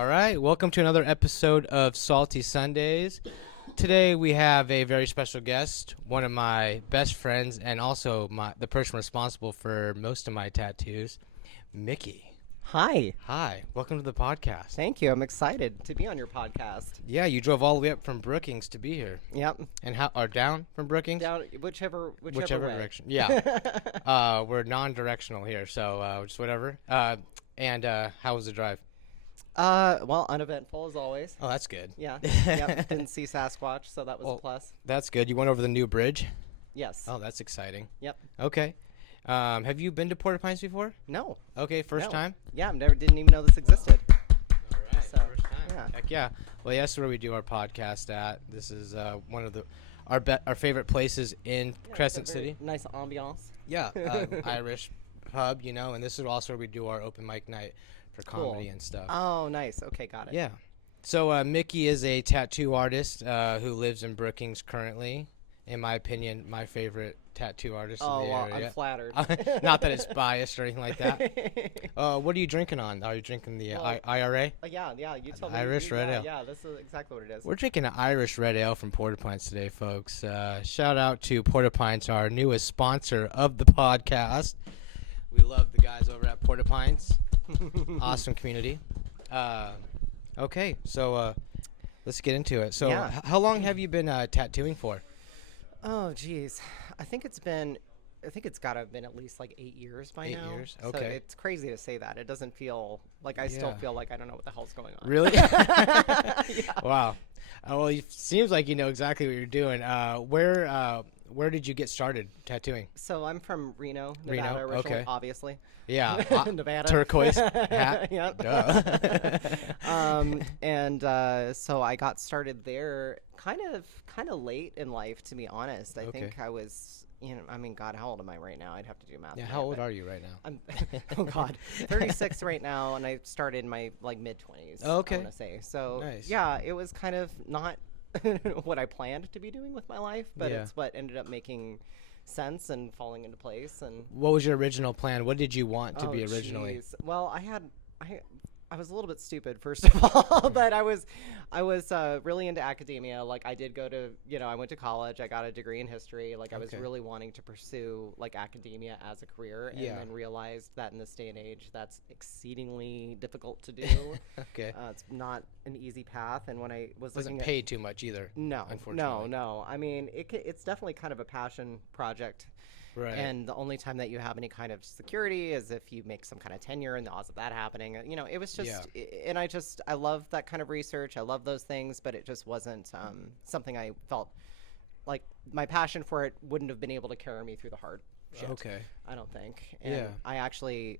All right, welcome to another episode of Salty Sundays. Today we have a very special guest, one of my best friends and also the person responsible for most of my tattoos, Mickey. Hi. Hi, welcome to the podcast. Thank you. I'm excited to be on your podcast. Yeah, you drove all the way up from Brookings to be here. Yep. And down from Brookings? Down whichever way. Direction. Yeah. We're non-directional here, so just whatever. And how was the drive? Well, uneventful as always. Oh, that's good. Yeah. Yep. Didn't see Sasquatch, so that was a plus. That's good. You went over the new bridge? Yes. Oh, that's exciting. Yep. Okay. Have you been to Port-au-Prince before? No. Okay, first time? Yeah, didn't even know this existed. All right, So, first time. yeah. Heck yeah. Well, that's where we do our podcast at. This is one of our favorite places in Crescent It's a very City. Nice ambiance. Yeah, Irish pub, and this is also where we do our open mic night for comedy and stuff. Oh, nice. Okay, got it. Yeah. So Mickey is a tattoo artist who lives in Brookings currently. In my opinion, my favorite tattoo artist in the area. I'm flattered. Not that it's biased or anything like that. What are you drinking on? Are you drinking the IRA? Yeah, you told me. Irish Red Ale. Yeah, this is exactly what it is. We're drinking an Irish Red Ale from Port-au-Prince today, folks. Shout out to Port-au-Prince, our newest sponsor of the podcast. We love the guys over at Port-au-Prince. Awesome community. Okay, so let's get into it. So Yeah. how long have you been tattooing for? Oh, geez. I think it's got to have been at least like 8 years by now. 8 years? So Okay. it's crazy to say that. It doesn't feel like I still Yeah. feel like I don't know what the hell's going on. Really? Yeah. Wow. Well, it seems like you know exactly what you're doing. Where did you get started tattooing? So I'm from Reno, Reno, Nevada, originally, okay. obviously. Yeah. Nevada. Turquoise hat. Yep. Duh. So I got started there kind of late in life, to be honest. I Okay. think I was, God, how old am I right now? I'd have to do math. Yeah, again, how old but are you right now? I'm, oh God, 36 right now, and I started in my mid 20s. Oh, okay. I want to say. So Nice. yeah, it was kind of not what I planned to be doing with my life, but Yeah. it's what ended up making sense and falling into place. And What was your original plan? What did you want to be oh, originally? geez. Well, I was a little bit stupid, first of all, but I was really into academia. Like I did go to, I went to college. I got a degree in history. Like I was Okay. really wanting to pursue like academia as a career, and Yeah. then realized that in this day and age, that's exceedingly difficult to do. Okay. It's not an easy path. And when I was Doesn't looking pay too much either. no, unfortunately. no. I mean, it's definitely kind of a passion project. Right. And the only time that you have any kind of security is if you make some kind of tenure, and the odds of that happening, it was just, and I love that kind of research. I love those things, but it just wasn't something I felt like my passion for it wouldn't have been able to carry me through the hard shit. Okay. I don't think. And Yeah. I actually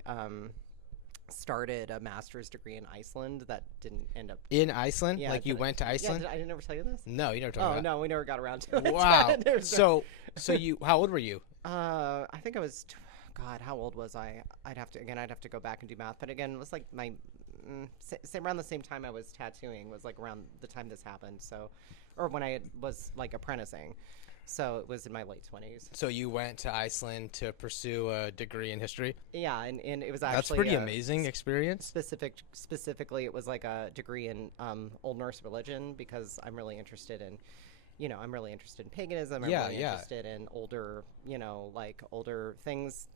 started a master's degree in Iceland that didn't end up. In Iceland? Yeah, like you went to Iceland? Yeah, I didn't ever tell you this. No, you never told Oh me that. no, we never got around to it. Wow. There's no- So how old were you? I think I was, God, how old was I? I'd have to go back and do math. But again, it was like my, around the same time I was tattooing was like around the time this happened. So, or when I was like apprenticing. So it was in my late 20s. So you went to Iceland to pursue a degree in history? Yeah, and it was actually That's pretty amazing experience. Specifically, it was like a degree in Old Norse religion, because I'm really interested in, I'm really interested in paganism. I'm really interested in older, like older things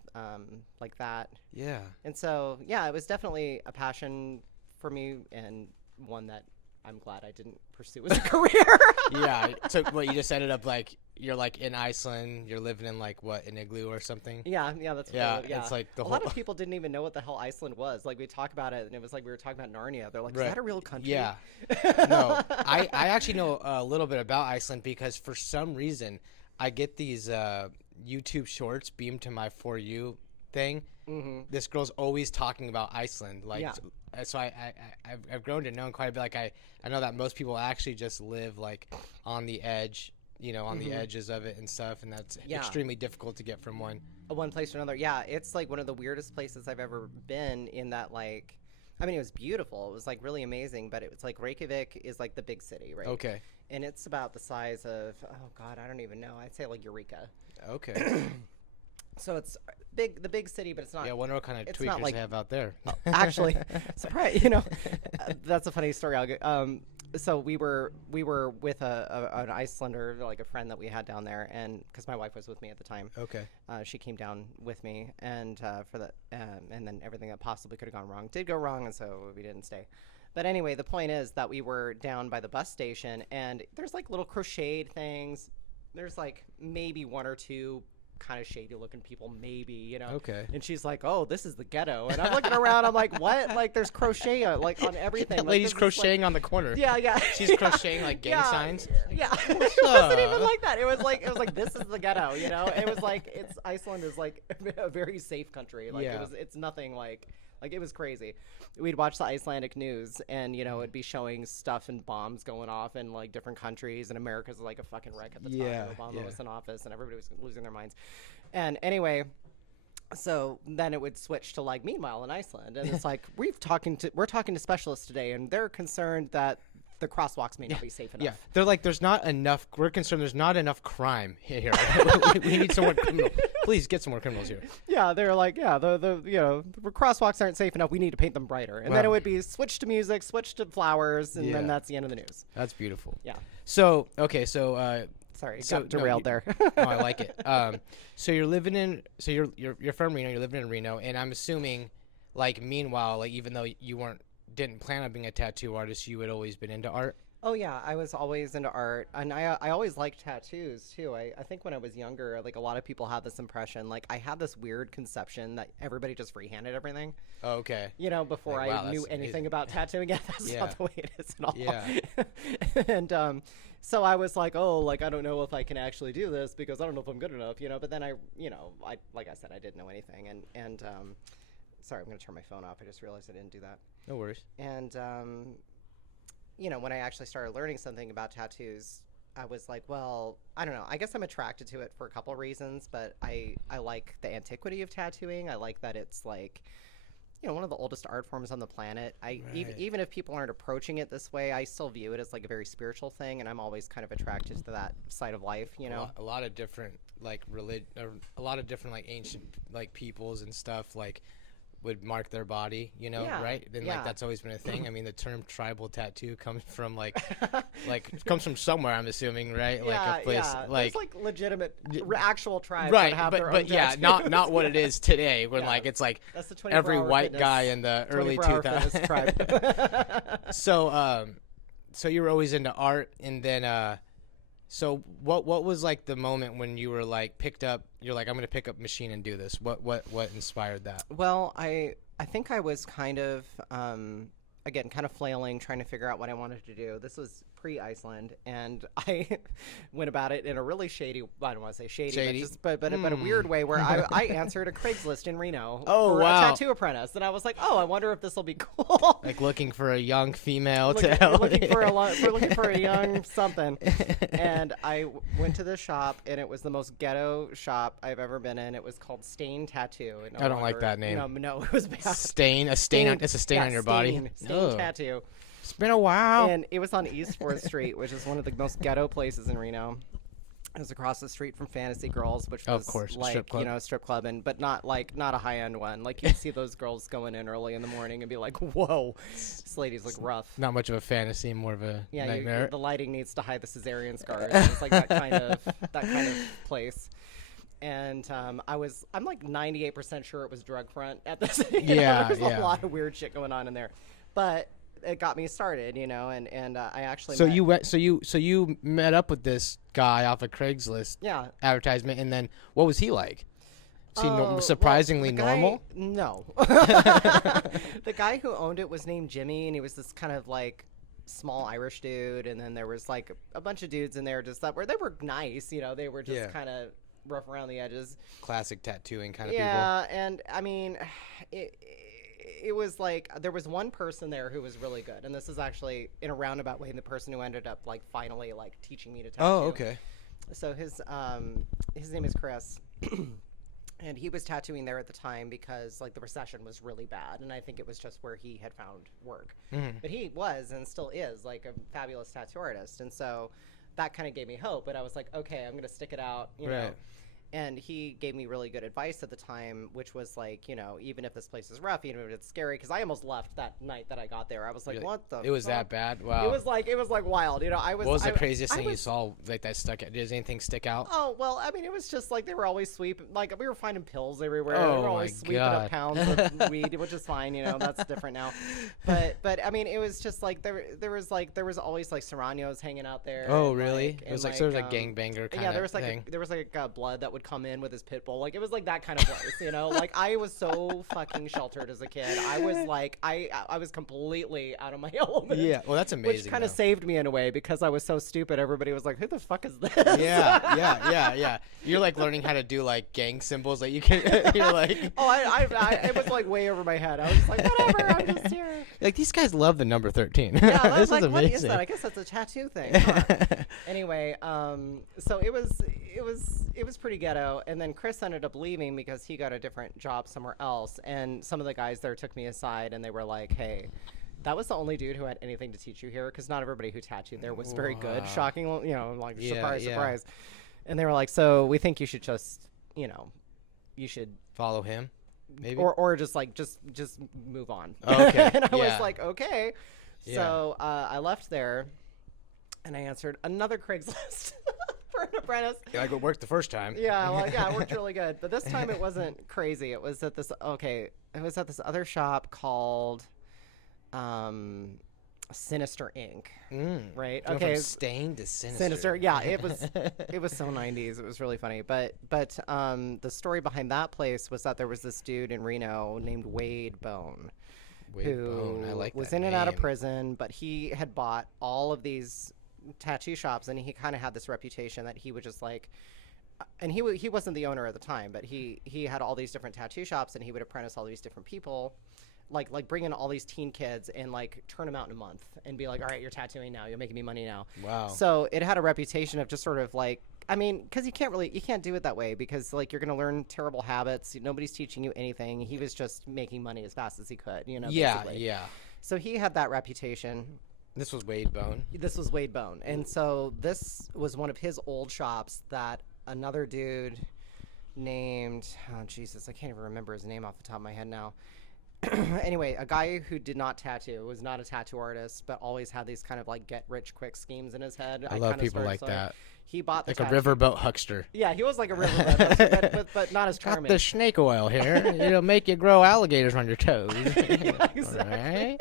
like that. Yeah. And so, yeah, it was definitely a passion for me, and one that I'm glad I didn't pursue as a career. Yeah. So what, you just ended up like, you're like in Iceland, you're living in like what, an igloo or something? Yeah, that's Yeah, what it's like the a whole. lot of people didn't even know what the hell Iceland was. Like we talk about it, and it was like we were talking about Narnia. They're like, Right. "Is that a real country?" Yeah. No, I actually know a little bit about Iceland because for some reason I get these YouTube shorts beamed to my For You thing. Mm-hmm. This girl's always talking about Iceland. Like, Yeah. so I've grown to know quite a bit. Like I know that most people actually just live like on the edge, on the edges of it and stuff, and that's Yeah. extremely difficult to get from one. One place to another. Yeah, it's like one of the weirdest places I've ever been, in that, like, I mean, it was beautiful. It was like really amazing, but it was like Reykjavik is like the big city, right? Okay. And it's about the size of, oh God, I don't even know. I'd say like Eureka. Okay. So it's big, the big city, but it's not. Yeah, I wonder what kind of it's tweakers not like they have out there. actually, surprise. That's a funny story. So we were with an Icelander, like a friend that we had down there, and because my wife was with me at the time. Okay. She came down with me, and and then everything that possibly could have gone wrong did go wrong, and so we didn't stay. But anyway, the point is that we were down by the bus station, and there's like little crocheted things. There's like maybe one or two kind of shady looking people, maybe. Okay. And she's like, "Oh, this is the ghetto." And I'm looking around, I'm like, "What?" Like there's crochet like on everything. That like, lady's crocheting on the corner. Yeah. She's crocheting like gang signs. Yeah. It wasn't even like that. It was like this is the ghetto, It was like Iceland is like a very safe country. Like it's nothing like it was crazy. We'd watch the Icelandic news, and it'd be showing stuff and bombs going off in like different countries, and America's like a fucking wreck at the time. Yeah, Obama was in office, and everybody was losing their minds. And anyway, so then it would switch to like meanwhile in Iceland, and it's like we're talking to specialists today, and they're concerned that the crosswalks may not be safe enough. Yeah, they're like, we're concerned there's not enough crime here. we need some more criminals. Please get some more criminals here. Yeah, they're like, the crosswalks aren't safe enough. We need to paint them brighter. And then it would be switch to music, switch to flowers, and then that's the end of the news. That's beautiful. Yeah. So, sorry, got derailed there. I like it. So you're from Reno, you're living in Reno, and I'm assuming, like, meanwhile, like, even though you didn't plan on being a tattoo artist, you had always been into art? Oh yeah, I was always into art, and I always liked tattoos too. I think when I was younger, like a lot of people had this impression, like I had this weird conception that everybody just freehanded everything. Oh, okay. Before like, wow, I knew anything about tattooing. Yeah, that's not the way it is at all. Yeah. And so I was like, oh, like I don't know if I can actually do this because I don't know if I'm good enough, But then I like I said, I didn't know anything, and sorry, I'm gonna turn my phone off. I just realized I didn't do that. No worries. And when I actually started learning something about tattoos, I was like, well, I don't know. I guess I'm attracted to it for a couple of reasons, but I like the antiquity of tattooing. I like that it's like, one of the oldest art forms on the planet. Even if people aren't approaching it this way, I still view it as like a very spiritual thing, and I'm always kind of attracted to that side of life, A lot of different like a lot of different like ancient like peoples and stuff like would mark their body, right? And like that's always been a thing. I mean, the term tribal tattoo comes from like comes from somewhere, I'm assuming, right? Like a place like there's like legitimate actual tribes right, that have but their own but yeah, tattoos. not what it is today when like it's like that's the every 24-hour white fitness, guy in the early 2000s tribe. So you were always into art, and then so what was like the moment when you were like you're like, I'm gonna pick up a machine and do this? What inspired that? Well, I think I was kind of again kind of flailing, trying to figure out what I wanted to do. This was pre-Iceland, and I went about it in a really shady, I don't want to say shady. But a weird way where I answered a Craigslist in Reno for a tattoo apprentice, and I was like, oh, I wonder if this will be cool. Like looking for a young female looking for a young something. And I went to this shop, and it was the most ghetto shop I've ever been in. It was called Stain Tattoo. I don't like that name. No, it was bad. Stain. It's a stain on your body. Stain Tattoo. It's been a while. And it was on East 4th Street, which is one of the most ghetto places in Reno. It was across the street from Fantasy Girls, which was of course, like, strip club, but not a high-end one. Like, you'd see those girls going in early in the morning and be like, whoa, this lady's look rough. Not much of a fantasy, more of a nightmare. The lighting needs to hide the cesarean scars. It's like that kind of place. And I'm like 98% sure it was drug front at this. There's a lot of weird shit going on in there, but it got me started, and I actually. So you met up with this guy off of Craigslist advertisement, and then what was he like? Is he surprisingly normal? No. The guy who owned it was named Jimmy, and he was this kind of like small Irish dude, and then there was like a bunch of dudes in there just that were nice, they were just kind of rough around the edges. Classic tattooing kind of people. Yeah, and I mean, it was like there was one person there who was really good, and this is actually in a roundabout way the person who ended up like finally like teaching me to tattoo. Oh, okay. So his name is Chris. And he was tattooing there at the time because like the recession was really bad, and I think it was just where he had found work. Mm-hmm. But he was and still is like a fabulous tattoo artist, and so that kind of gave me hope. But I was like, okay, I'm gonna stick it out, you know. And he gave me really good advice at the time, which was like, you know, even if this place is rough, even if it's scary, because I almost left that night that I got there. I was like, what the It was fuck? that bad? Wow. It was like wild. You know, What was the craziest thing you saw like that stuck out? Does anything stick out? Oh, well, I mean, it was just like they were always sweeping. Like, we were finding pills everywhere. Oh, they were always sweeping up pounds of weed, which is fine. You know, that's different now. But I mean, it was just like there was always like serranos hanging out there. Oh, and, really? Like, it was like sort of like gangbanger kind of yeah, there was like thing. there was like blood that would come in with his pit bull. Like, it was like that kind of place, you know. Like, I was so fucking sheltered as a kid. I was like, I was completely out of my element. Yeah, well, that's amazing. Which kind of saved me in a way because I was so stupid. Everybody was like, "Who the fuck is this?" Yeah. You're like learning how to do like gang symbols. Like you can. You're like, it was like way over my head. I was just like, whatever. I'm just here. Like, these guys love the number 13. Yeah, I was this like, is what amazing. is that? I guess that's a tattoo thing. Huh? Anyway, so it was pretty ghetto. And then Chris ended up leaving because he got a different job somewhere else. And some of the guys there took me aside and they were like, hey, that was the only dude who had anything to teach you here, because not everybody who tattooed there was very good. Shocking, you know, like surprise. And they were like, so we think you should just, you know, you should follow him, maybe, or just move on. Oh, okay. And I was like, okay. Yeah. So I left there, and I answered another Craigslist for an apprentice. Yeah, like it worked the first time. Yeah, well, yeah, it worked really good. But this time it wasn't crazy. It was at this other shop called Sinister Inc. Right? Going Okay. From Stain to Sinister. Sinister. Yeah, it was so 90s. It was really funny. But the story behind that place was that there was this dude in Reno named Wade Bone. I like was that in and out of name. prison, but he had bought all of these tattoo shops, and he kind of had this reputation that he would just like, and he wasn't the owner at the time, but he had all these different tattoo shops, and he would apprentice all these different people, like bring in all these teen kids and like turn them out in a month and be like, all right, you're tattooing now, you're making me money now. Wow. So it had a reputation of just sort of like, I mean, because you can't do it that way, because like you're gonna learn terrible habits. Nobody's teaching you anything. He was just making money as fast as he could, you know. Yeah, basically. yeah. So he had that reputation. This was Wade Bone. This was Wade Bone, and so this was one of his old shops that another dude named, oh Jesus, I can't even remember his name off the top of my head now. Anyway, a guy who did not tattoo, was not a tattoo artist, but always had these kind of like get rich quick schemes in his head. I love people like that. He bought the like a riverboat huckster. Yeah, he was like a riverboat, but not as charming. Got the snake oil here. It'll make you grow alligators on your toes. Yeah, exactly. All right.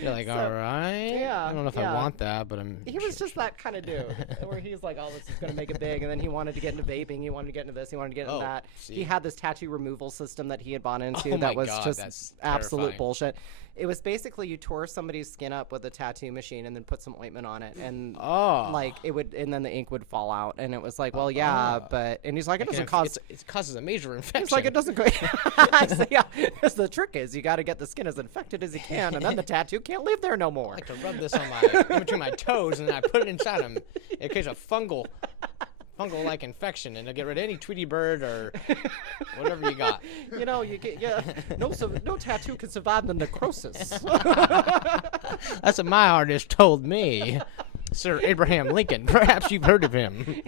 You're like, all right. Yeah, I don't know if I want that, but I'm. He was just that kind of dude, where he's like, oh, this is gonna make it big, and then he wanted to get into vaping, he wanted to get into this, he wanted to get into that. See. He had this tattoo removal system that he had bought into Oh that my was God, just that's absolute terrifying. bullshit. It was basically you tore somebody's skin up with a tattoo machine and then put some ointment on it, and like it would, and then the ink would fall out, and it was like, well, yeah, but, and he's like, it doesn't cause. It causes a major infection. It's like it doesn't go. So, yeah, because the trick is you got to get the skin as infected as you can, and then the tattoo can't live there no more. I like to rub this on my between my toes, and then I put it inside them in case of fungal-like infection, and it'll get rid of any Tweety bird or whatever you got. You know, you get no tattoo can survive the necrosis. That's what my artist told me, Sir Abraham Lincoln. Perhaps you've heard of him.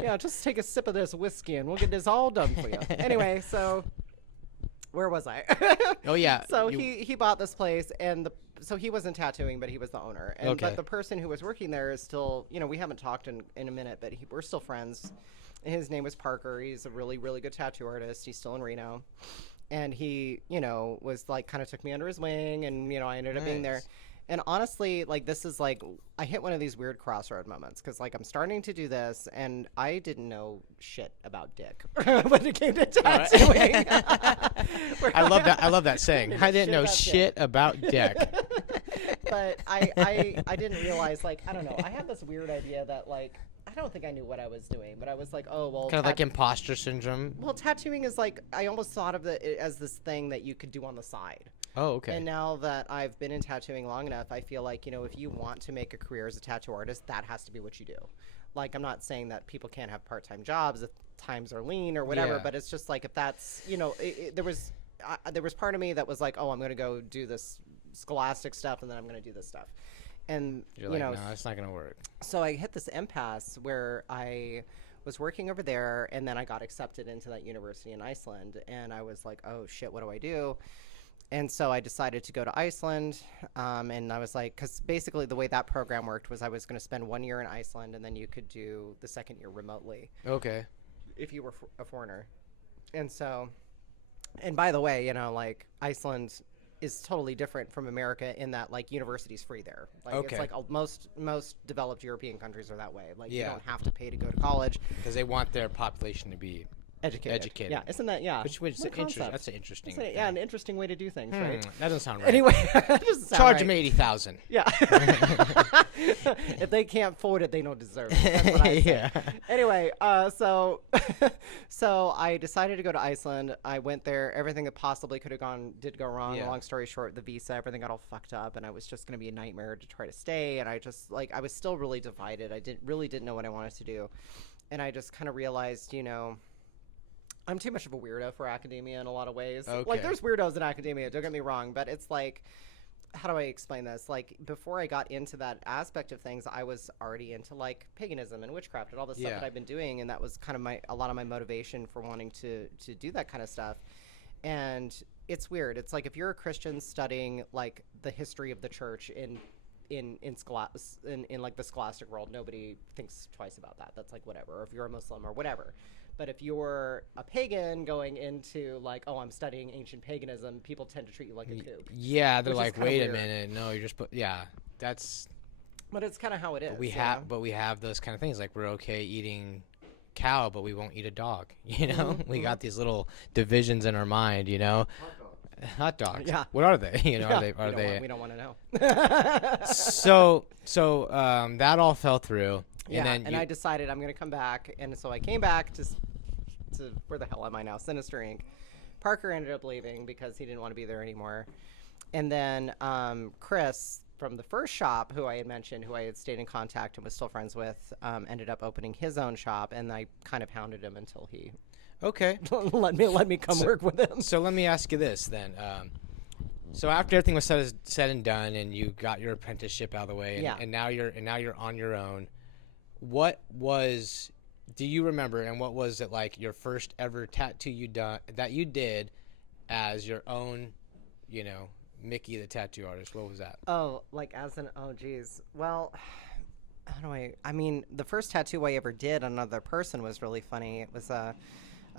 Yeah, just take a sip of this whiskey, and we'll get this all done for you. Anyway, so where was I? Oh yeah. So he bought this place, and so he wasn't tattooing, but he was the owner. And Okay. but the person who was working there is still, you know, we haven't talked in a minute, but we're still friends. His name was Parker. He's a really, really good tattoo artist. He's still in Reno. And he, you know, was like kind of took me under his wing, and, you know, I ended up being there. Nice. And honestly, like, this is like, I hit one of these weird crossroad moments, because like I'm starting to do this, and I didn't know shit about dick when it came to tattooing. I love that saying. I didn't know shit about dick. But I didn't realize, like, I don't know. I had this weird idea that, like, I don't think I knew what I was doing, but I was like, oh, well. Kind of like imposter syndrome. Well, tattooing is like, I almost thought of it as this thing that you could do on the side. Oh, okay. And now that I've been in tattooing long enough, I feel like, you know, if you want to make a career as a tattoo artist, that has to be what you do. Like, I'm not saying that people can't have part-time jobs if times are lean or whatever, Yeah. but it's just like, if that's, you know, there was part of me that was like, oh, I'm going to go do this scholastic stuff, and then I'm going to do this stuff. And, You're you like, know, no, it's not going to work. so I hit this impasse where I was working over there, and then I got accepted into that university in Iceland, and I was like, oh shit, what do I do? And so I decided to go to Iceland, and I was like, because basically the way that program worked was I was going to spend 1 year in Iceland, and then you could do the second year remotely. Okay. If you were a foreigner. And so, and by the way, like Iceland is totally different from America in that like university's free there. Like Okay. it's like most developed European countries are that way. Like you Yeah. don't have to pay to go to college. Because they want their population to be educated. Yeah, isn't that Which what a concept. that's an interesting. Yeah, an interesting way to do things, right? That doesn't sound right. Anyway, that doesn't sound Charge right. them 80,000. Yeah. If they can't afford it, they don't deserve it. That's what I say. Yeah. Anyway, so I decided to go to Iceland. I went there. Everything that possibly could have did go wrong. Yeah. Long story short, the visa, everything got all fucked up, and I was just going to be a nightmare to try to stay. And I just I was still really divided. I didn't know what I wanted to do, and I just kind of realized, I'm too much of a weirdo for academia in a lot of ways. Okay. Like, there's weirdos in academia, don't get me wrong, but it's like, how do I explain this? Like, before I got into that aspect of things, I was already into, like, paganism and witchcraft and all this stuff Yeah. that I've been doing, and that was kind of a lot of my motivation for wanting to do that kind of stuff. And it's weird. It's like if you're a Christian studying, like, the history of the church in like the scholastic world, nobody thinks twice about that. That's like whatever. Or if you're a Muslim or whatever. But if you're a pagan going into like, oh, I'm studying ancient paganism, people tend to treat you like a kook. Yeah, they're Which is like, kinda wait weird. a minute, no, you're just that's. But it's kind of how it is. But we have those kind of things like we're okay eating cow, but we won't eat a dog. We got these little divisions in our mind. Hot dogs. Yeah. What are they? Yeah. Are they? We don't want to know. So that all fell through. Yeah, And then I decided I'm going to come back, and so I came back to where the hell am I now? Sinister Inc. Parker ended up leaving because he didn't want to be there anymore, and then Chris from the first shop, who I had mentioned, who I had stayed in contact and was still friends with, ended up opening his own shop, and I kind of hounded him until he okay. let me come work with him. So let me ask you this then. So after everything was said and done, and you got your apprenticeship out of the way, and, Yeah. and now you're on your own. Do you remember, and what was it like your first ever tattoo that you did as your own, Mickey the tattoo artist? What was that? Oh, geez. Well, I mean, the first tattoo I ever did on another person was really funny. It was a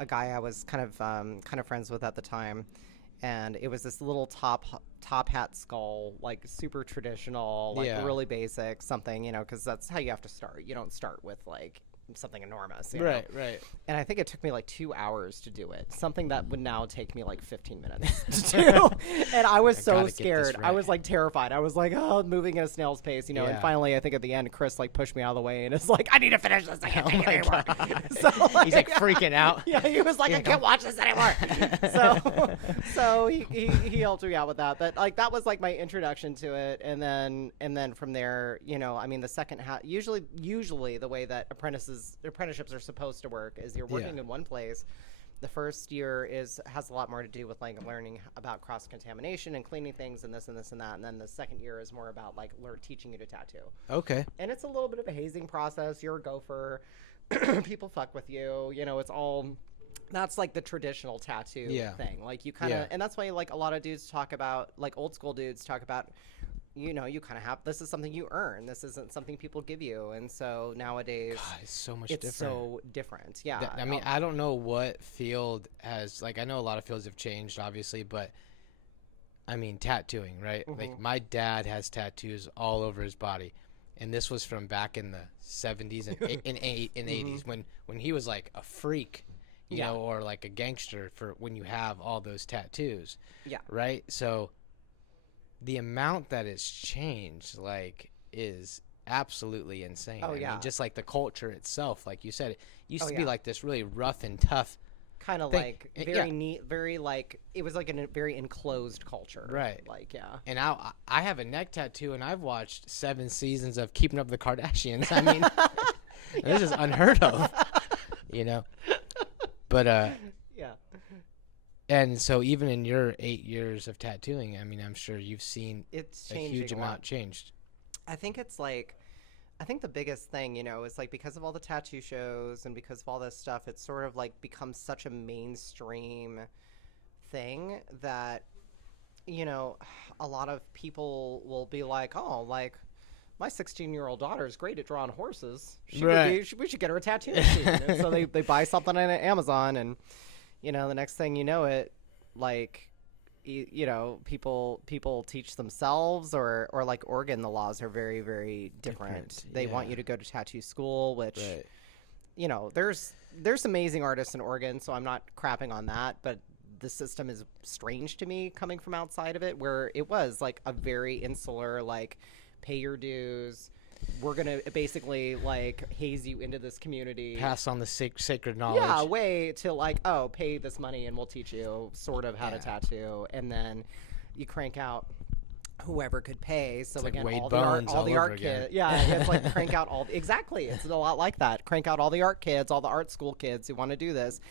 guy I was kind of friends with at the time, and it was this little top hat skull, like super traditional, like Yeah. really basic something, because that's how you have to start. You don't start with like something enormous, you know? Right. And I think it took me like 2 hours to do it. Something that would now take me like 15 minutes to do. And I was so gotta get this scared. I right. was like terrified. I was like, oh, moving at a snail's pace, And Yeah. finally, I think at the end, Chris like pushed me out of the way and is like, I need to finish this. I can't take it my anymore. God. So, He's like freaking out. Yeah, he was like, I can't watch this anymore. So he helped me out with that. But like that was like my introduction to it, and then from there, I mean, the second half usually the way that apprenticeships are supposed to work is you're working Yeah. in one place. The first year has a lot more to do with like learning about cross contamination and cleaning things and this and this and that, and then the second year is more about like teaching you to tattoo. Okay. And it's a little bit of a hazing process. You're a gopher. People fuck with you. It's all. That's like the traditional tattoo Yeah. thing. Like you kind of, Yeah. and that's why like a lot of dudes talk about, like old school dudes talk about, you kind of have, this is something you earn. This isn't something people give you. And so nowadays, God, it's so much it's different. so different. Yeah. I mean, I don't know what field has, like, I know a lot of fields have changed, obviously, but I mean, tattooing, right? Mm-hmm. Like, my dad has tattoos all over his body, and this was from back in the 70s and 80s when he was like a freak, you Yeah. know, or like a gangster for when you have all those tattoos. Yeah. Right? So the amount that it's changed, like, is absolutely insane. Oh, I yeah. mean, just like the culture itself, like you said, it used Oh, to be yeah. like this really rough and tough. Kind of thing. like Yeah. very neat, very like, it was like a very enclosed culture. Right. Like, yeah. And I have a neck tattoo, and I've watched 7 seasons of Keeping Up with the Kardashians. I mean, this is unheard of, you know. But Yeah. and so even in your 8 years of tattooing, I mean, I'm sure you've seen It's a changing huge a lot. amount changed. I think it's like, I think the biggest thing, is like because of all the tattoo shows and because of all this stuff, it's sort of like become such a mainstream thing that, a lot of people will be like, oh, like my 16-year-old daughter is great at drawing horses. We should get her a tattoo machine. And so they buy something on Amazon, and the next thing you know, it like people teach themselves, or like Oregon, the laws are very, very different. They want you to go to tattoo school, which there's amazing artists in Oregon, so I'm not crapping on that, but the system is strange to me coming from outside of it, where it was like a very insular, like, pay your dues, we're gonna basically like haze you into this community, pass on the sacred knowledge. Yeah, way to like, oh, pay this money and we'll teach you sort of how to tattoo, and then you crank out whoever could pay. So it's again, like all the art kids. Yeah, it's like crank out exactly. It's a lot like that. Crank out all the art kids, all the art school kids who want to do this.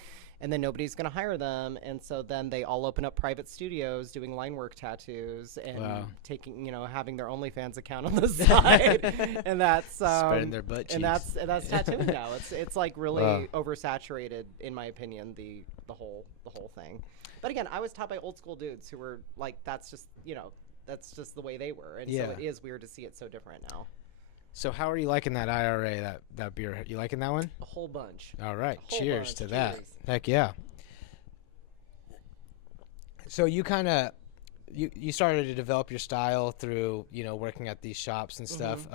And then nobody's going to hire them. And so then they all open up private studios doing line work tattoos and taking, having their OnlyFans account on the side. And that's spreading their butt cheeks. And that's tattooing now. It's like really oversaturated, in my opinion, the whole thing. But again, I was taught by old school dudes who were like, that's just the way they were. And so it is weird to see it so different now. So how are you liking that IRA, that beer? You liking that one? A whole bunch. All right. Cheers to that. Heck yeah. So you kind of you started to develop your style through, working at these shops and stuff.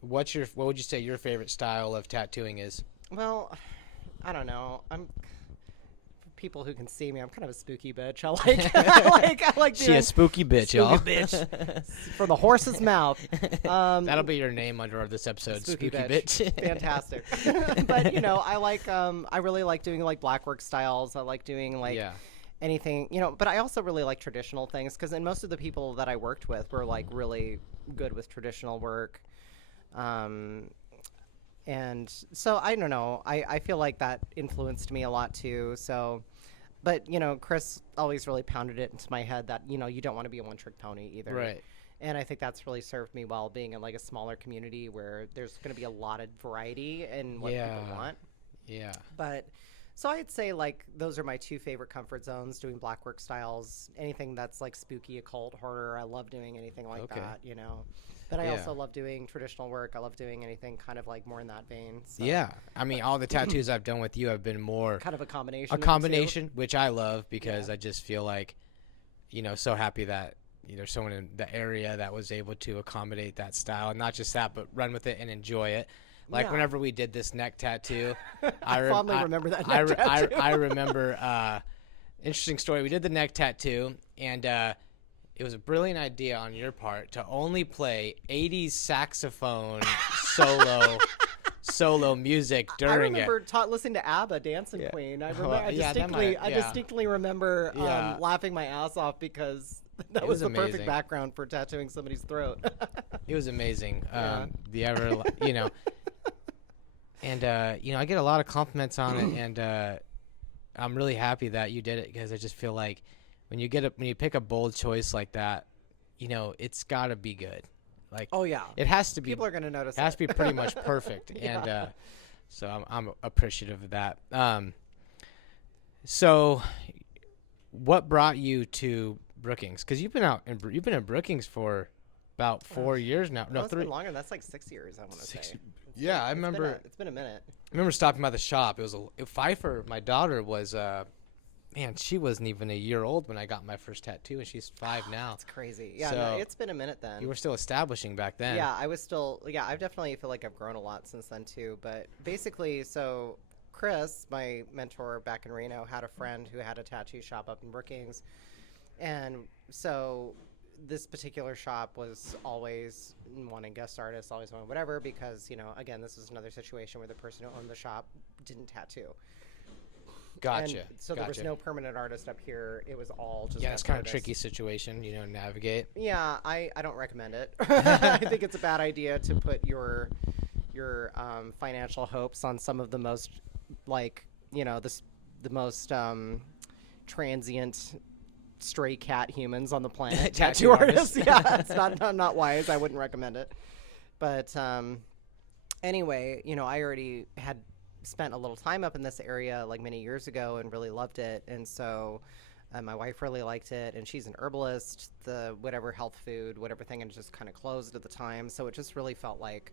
What would you say your favorite style of tattooing is? Well, I don't know. People who can see me, I'm kind of a spooky bitch. I like she a spooky bitch, y'all. Bitch. For the horse's mouth. That'll be your name under this episode, spooky bitch. Fantastic. But I really like doing like blackwork styles. I like doing anything, but I also really like traditional things, because in most of the people that I worked with were like really good with traditional work. And so I don't know. I feel like that influenced me a lot too. So, but Chris always really pounded it into my head that you don't want to be a one-trick pony either. Right. And I think that's really served me well, being in like a smaller community where there's going to be a lot of variety in what people want. Yeah. But so I'd say like those are my two favorite comfort zones: doing blackwork styles, anything that's like spooky, occult, horror. I love doing anything like that. But I also love doing traditional work. I love doing anything kind of like more in that vein. So. Yeah. I mean, all the tattoos I've done with you have been more... kind of a combination. A combination, which I love, because I just feel like, so happy that there's someone in the area that was able to accommodate that style. And not just that, but run with it and enjoy it. Like whenever we did this neck tattoo... I fondly remember that neck tattoo. I remember... interesting story. We did the neck tattoo, and... it was a brilliant idea on your part to only play 80s saxophone solo music during it. I remember listening to ABBA, Dancing Queen. I distinctly remember laughing my ass off, because that was the perfect background for tattooing somebody's throat. It was amazing. And I get a lot of compliments on it, and I'm really happy that you did it, because I just feel like when you pick a bold choice like that, it's got to be good. Like, oh yeah, it has to be. People are going to notice. It has to be pretty much perfect, and so I'm appreciative of that. So, what brought you to Brookings? Because you've been in Brookings for about 4 years now. No, 3. It's been longer. That's like 6 years. I want to say. I remember. It's been a minute. I remember stopping by the shop. It was Pfeiffer. My daughter was. Man, she wasn't even a year old when I got my first tattoo, and she's 5 now. That's crazy. Yeah, it's been a minute then. You were still establishing back then. Yeah, I was still. Yeah, I definitely feel like I've grown a lot since then too. But basically, so Chris, my mentor back in Reno, had a friend who had a tattoo shop up in Brookings, and so this particular shop was always wanting guest artists, always wanting whatever, because again, this was another situation where the person who owned the shop didn't tattoo. Gotcha. And so there was no permanent artist up here. It was all just it's kind of a tricky situation, navigate. Yeah, I don't recommend it. I think it's a bad idea to put your financial hopes on some of the most the most transient stray cat humans on the planet. Tattoo artists. Yeah, it's not wise. I wouldn't recommend it. But anyway, I already had spent a little time up in this area like many years ago and really loved it. And so my wife really liked it, and she's an herbalist. The whatever health food, whatever thing, and just kind of closed at the time. So it just really felt like,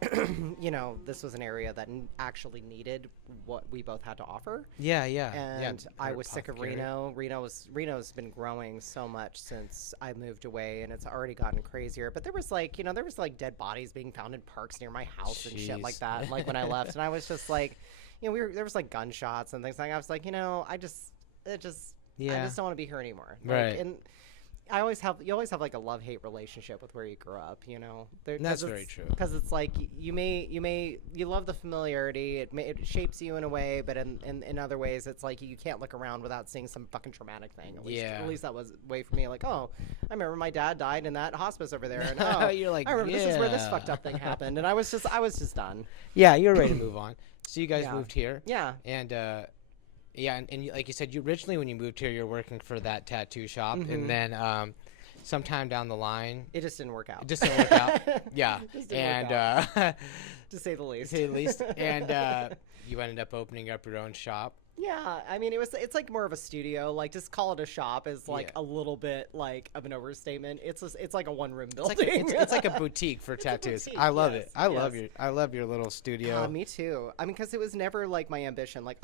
this was an area that actually needed what we both had to offer. Yeah, yeah. And I was sick of Reno. Reno's been growing so much since I moved away, and it's already gotten crazier. But there was like dead bodies being found in parks near my house and shit like that. Like when I left, and I was just like, there was like gunshots and things like. I was like, I just don't want to be here anymore. Right. And you always have like a love-hate relationship with where you grew up, That's very true. Because it's like you love the familiarity. It shapes you in a way, but in other ways, it's like you can't look around without seeing some fucking traumatic thing. At least that was a way for me. Like, oh, I remember my dad died in that hospice over there, and you're like, I remember this is where this fucked up thing happened, and I was just done. Yeah, you're ready to move on. So you guys moved here. Yeah. And and like you said, you originally when you moved here, you're working for that tattoo shop, and then sometime down the line, it just didn't work out. Yeah, and to say the least. And you ended up opening up your own shop. Yeah, I mean, it's like more of a studio. Like, just call it a shop is like a little bit like of an overstatement. It's like a one-room building. It's like a boutique for tattoos. I love it. I love your little studio. Me too. I mean, because it was never like my ambition. Like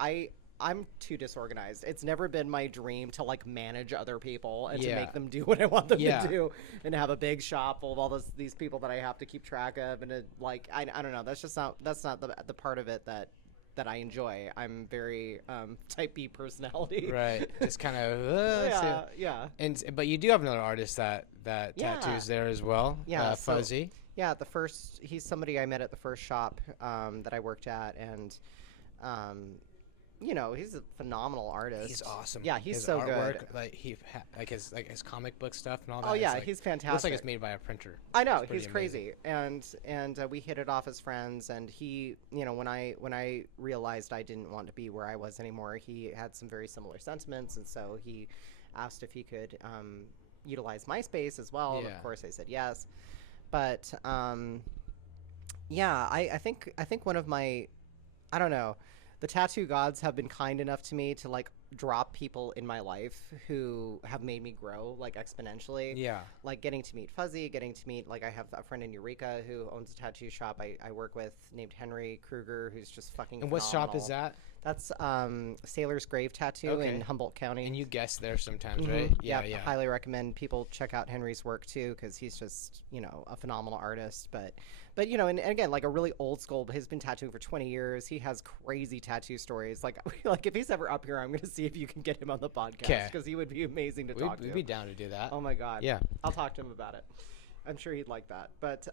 I'm too disorganized. It's never been my dream to like manage other people and to make them do what I want them to do, and have a big shop full of all these people that I have to keep track of, and I don't know. That's not the part of it that I enjoy. I'm very type B personality. Right. Just kind of yeah. But you do have another artist that tattoos there as well. Yeah, Fuzzy. Yeah, he's somebody I met at the first shop that I worked at, and he's a phenomenal artist. He's awesome. Yeah, he's his so artwork, good. His comic book stuff and all that. Oh yeah, he's fantastic. Looks like it's made by a printer. I know, he's crazy, and we hit it off as friends. And he, when I realized I didn't want to be where I was anymore, he had some very similar sentiments, and so he asked if he could utilize my space as well. And of course, I said yes. But I think one of my, I don't know. The tattoo gods have been kind enough to me to like drop people in my life who have made me grow like exponentially. Yeah. Like getting to meet Fuzzy, getting to meet, like I have a friend in Eureka who owns a tattoo shop I work with named Henry Kruger, who's just fucking And phenomenal. what shop is that? That's Sailor's Grave Tattoo in Humboldt County. And you guest there sometimes, right? Yeah. I highly recommend people check out Henry's work too, because he's just, a phenomenal artist. But and again, like a really old school, but he's been tattooing for 20 years. He has crazy tattoo stories. Like if he's ever up here, I'm going to see if you can get him on the podcast, because he would be amazing to talk to. We'd be down to do that. Oh my God. Yeah. I'll talk to him about it. I'm sure he'd like that. But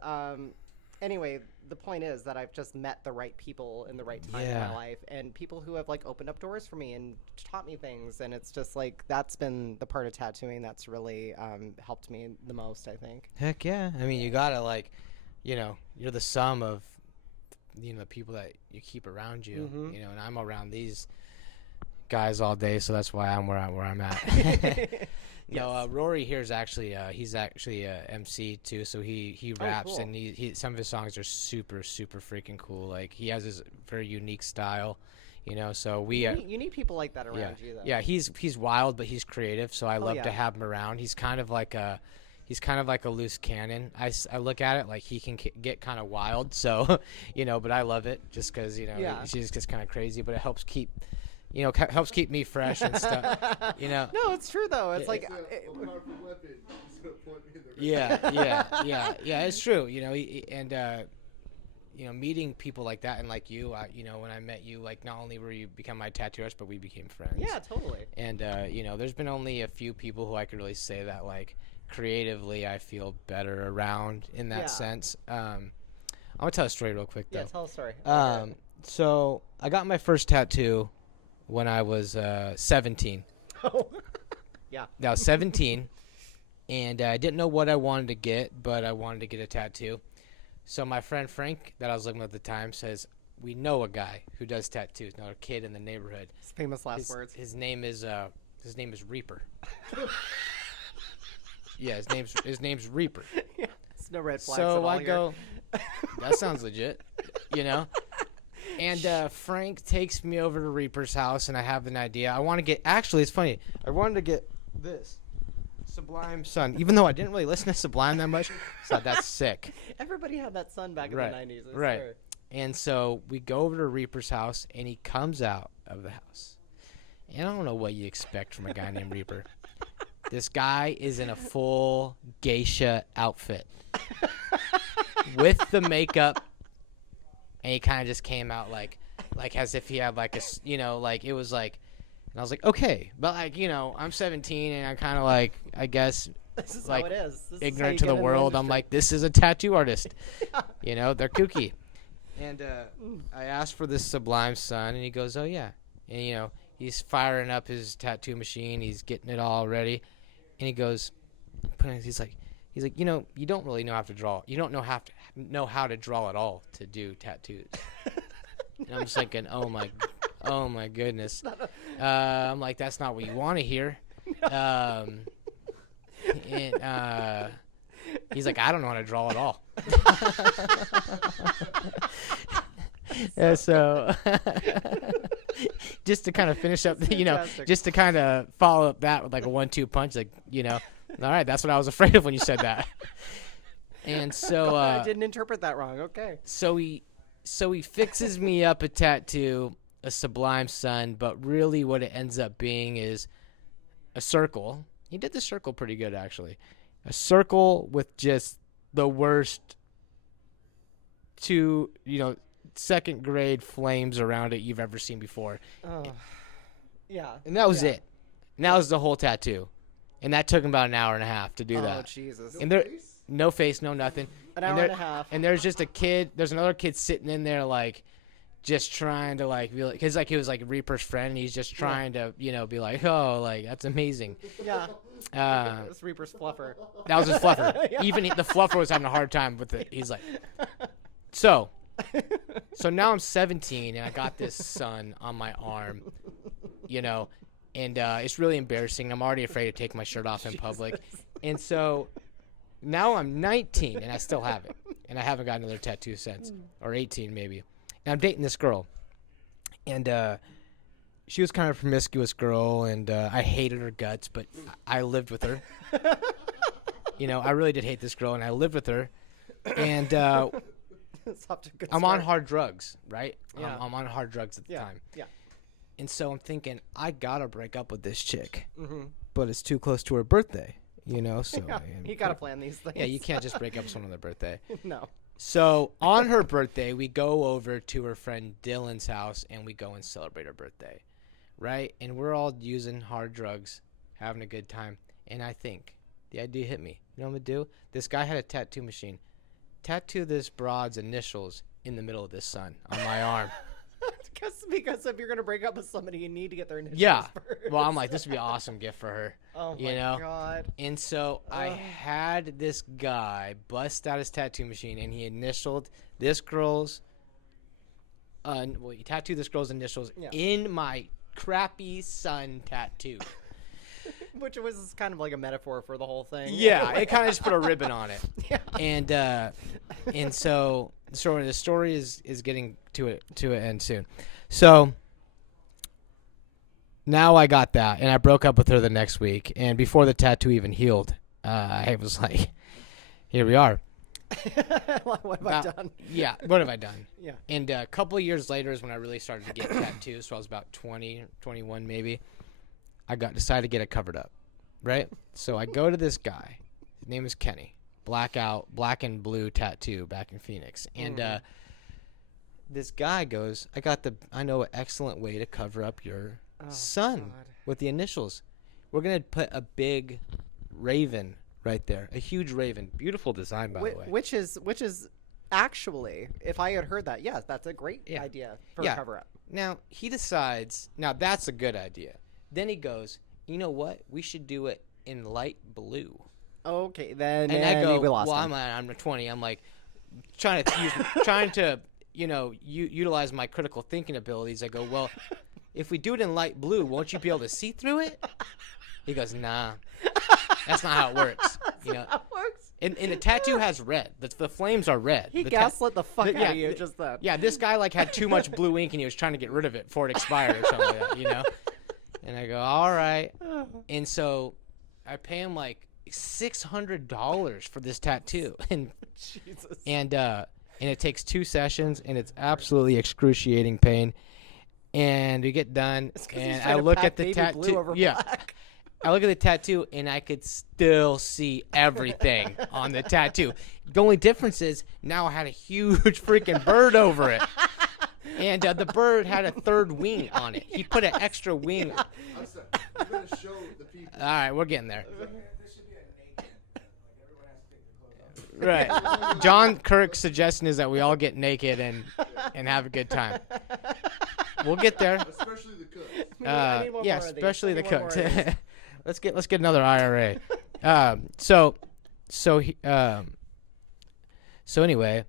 anyway, the point is that I've just met the right people in the right time in my life, and people who have like opened up doors for me and taught me things. And it's just like, that's been the part of tattooing that's really helped me the most, I think. Heck yeah. I mean, you gotta like, you're the sum of, the people that you keep around you, and I'm around these guys all day. So that's why I'm where I'm at. No, Rory here is actually he's actually a MC too, so he raps. Cool. And he some of his songs are super freaking cool. Like he has his very unique style, So you need people like that around you, though. Yeah, he's wild, but he's creative, so I love to have him around. He's kind of like a loose cannon. I look at it like he can get kind of wild, so but I love it just because she's just kind of crazy, but it helps keep. Helps keep me fresh and stuff. No, it's true though. It's like, yeah. It's true. Meeting people like that and like you, when I met you, like not only were you become my tattoo artist, but we became friends. Yeah, totally. And there's been only a few people who I could really say that like creatively I feel better around in that sense. I'm gonna tell a story real quick though. Yeah, tell a story. So I got my first tattoo when I was 17. Oh, yeah. I was 17, and I didn't know what I wanted to get, but I wanted to get a tattoo. So my friend Frank, that I was living with at the time, says, "We know a guy who does tattoos, not a kid in the neighborhood." His famous last words. His name is Reaper. Yeah, his name's Reaper. Yeah, it's no red flags. So at all I go, here. that sounds legit. you know. And Frank takes me over to Reaper's house, and I have an idea. I want to get. Actually, it's funny. I wanted to get this Sublime Sun, even though I didn't really listen to Sublime that much. So that's sick. Everybody had that sun back in Right. the 90s. I Right. swear. And so we go over to Reaper's house, and he comes out of the house. And I don't know what you expect from a guy named Reaper. This guy is in a full geisha outfit with the makeup, and he kind of just came out like as if he had like a, like it was like, and I was like, okay, but like, I'm 17 and I'm kind of like, I guess, This is like how it is. This is how ignorant you to get the in world. I'm industry. like, this is a tattoo artist. Yeah. They're kooky. And I asked for this Sublime Sun, and he goes, oh yeah. And he's firing up his tattoo machine. He's getting it all ready, and he goes, he's like, you don't really know how to draw. You don't know how to draw at all to do tattoos. And I'm just thinking, oh my goodness. I'm like, that's not what you want to hear. And he's like, I don't know how to draw at all. So just to kind of finish up, just to kind of follow up that with like a 1-2 punch, like, all right, that's what I was afraid of when you said that. And so I didn't interpret that wrong. Okay. So he fixes me up a tattoo, a Sublime Sun, but really what it ends up being is a circle. He did the circle pretty good, actually. A circle with just the worst two, second grade flames around it you've ever seen before. Oh. Yeah. And that was Yeah. it. And that was the whole tattoo. And that took him about an hour and a half to do that. Oh, Jesus. And there, no face, no nothing. An hour and a half. And there's just a kid. There's another kid sitting in there, like, just trying to, like, be like, because like he was like Reaper's friend, and he's just trying to, be like, oh, like, that's amazing. Yeah. It's Reaper's fluffer. That was his fluffer. Yeah. Even the fluffer was having a hard time with it. He's like, so now I'm 17, and I got this sun on my arm, and it's really embarrassing. I'm already afraid to take my shirt off in public. And so now I'm 19, and I still have it. And I haven't got another tattoo since, or 18 maybe. And I'm dating this girl. And she was kind of a promiscuous girl, and I hated her guts, but I lived with her. I really did hate this girl, and I lived with her. And It's off to a good I'm start. on hard drugs, right? Yeah. I'm on hard drugs at the time. Yeah. And so I'm thinking, I gotta break up with this chick, Mm-hmm. but it's too close to her birthday, So Yeah. You got to plan these things. Yeah, you can't just break up with someone on their birthday. No. So on her birthday, we go over to her friend Dylan's house, and we go and celebrate her birthday, right? And we're all using hard drugs, having a good time. And I think the idea hit me. You know what I'm gonna do? This guy had a tattoo machine. Tattoo this broad's initials in the middle of this sun on my arm. because if you're gonna break up with somebody, you need to get their initials Yeah. first. Well, I'm like, this would be an awesome gift for her. Oh you my know? God. And so I Ugh. had this guy bust out his tattoo machine, and he initialed this girl's. He tattooed this girl's initials in my crappy sun tattoo. Which was kind of like a metaphor for the whole thing. Yeah, it kind of just put a ribbon on it. Yeah. And so the story is getting to an end soon. So now I got that, and I broke up with her the next week. And before the tattoo even healed, I was like, "Here we are." What have I done? Yeah, what have I done? Yeah. And a couple of years later is when I really started to get tattoos. So I was about 20, 21 maybe. I decided to get it covered up, right? So I go to this guy. His name is Kenny. Black and blue tattoo back in Phoenix. And this guy goes, I know an excellent way to cover up your sun God. with the initials. We're going to put a big raven right there. A huge raven. Beautiful design, by the way. Which is actually, if I had heard that, yes, that's a great idea for a cover-up. Now, he decides, that's a good idea. Then he goes, you know what? We should do it in light blue. Okay, then And I go, we lost well, him. I'm 20. I'm like, trying to utilize my critical thinking abilities. I go, well, if we do it in light blue, won't you be able to see through it? He goes, nah, that's not how it works. How it works? And the tattoo has red. The flames are red. He The gaslit the fuck out of you just then. Yeah, this guy like had too much blue ink and he was trying to get rid of it before it expired or something like that, you know? And I go, all right. And so I pay him like $600 for this tattoo. And Jesus. and it takes 2 sessions and it's absolutely excruciating pain. And we get done and I look at the tattoo. Yeah. I look at the tattoo and I could still see everything on the tattoo. The only difference is now I had a huge freaking bird over it. And the bird had a third wing on it. He put an extra wing. I'm going to show the people. All right, we're getting there. There should be a naked. Like everyone has to take their clothes off. Right. John Kirk's suggestion is that we all get naked and have a good time. We'll get there. Especially the cooks. I need one Yeah, more of these. especially the I need one more cooks. of these. Let's get another IRA. So anyway,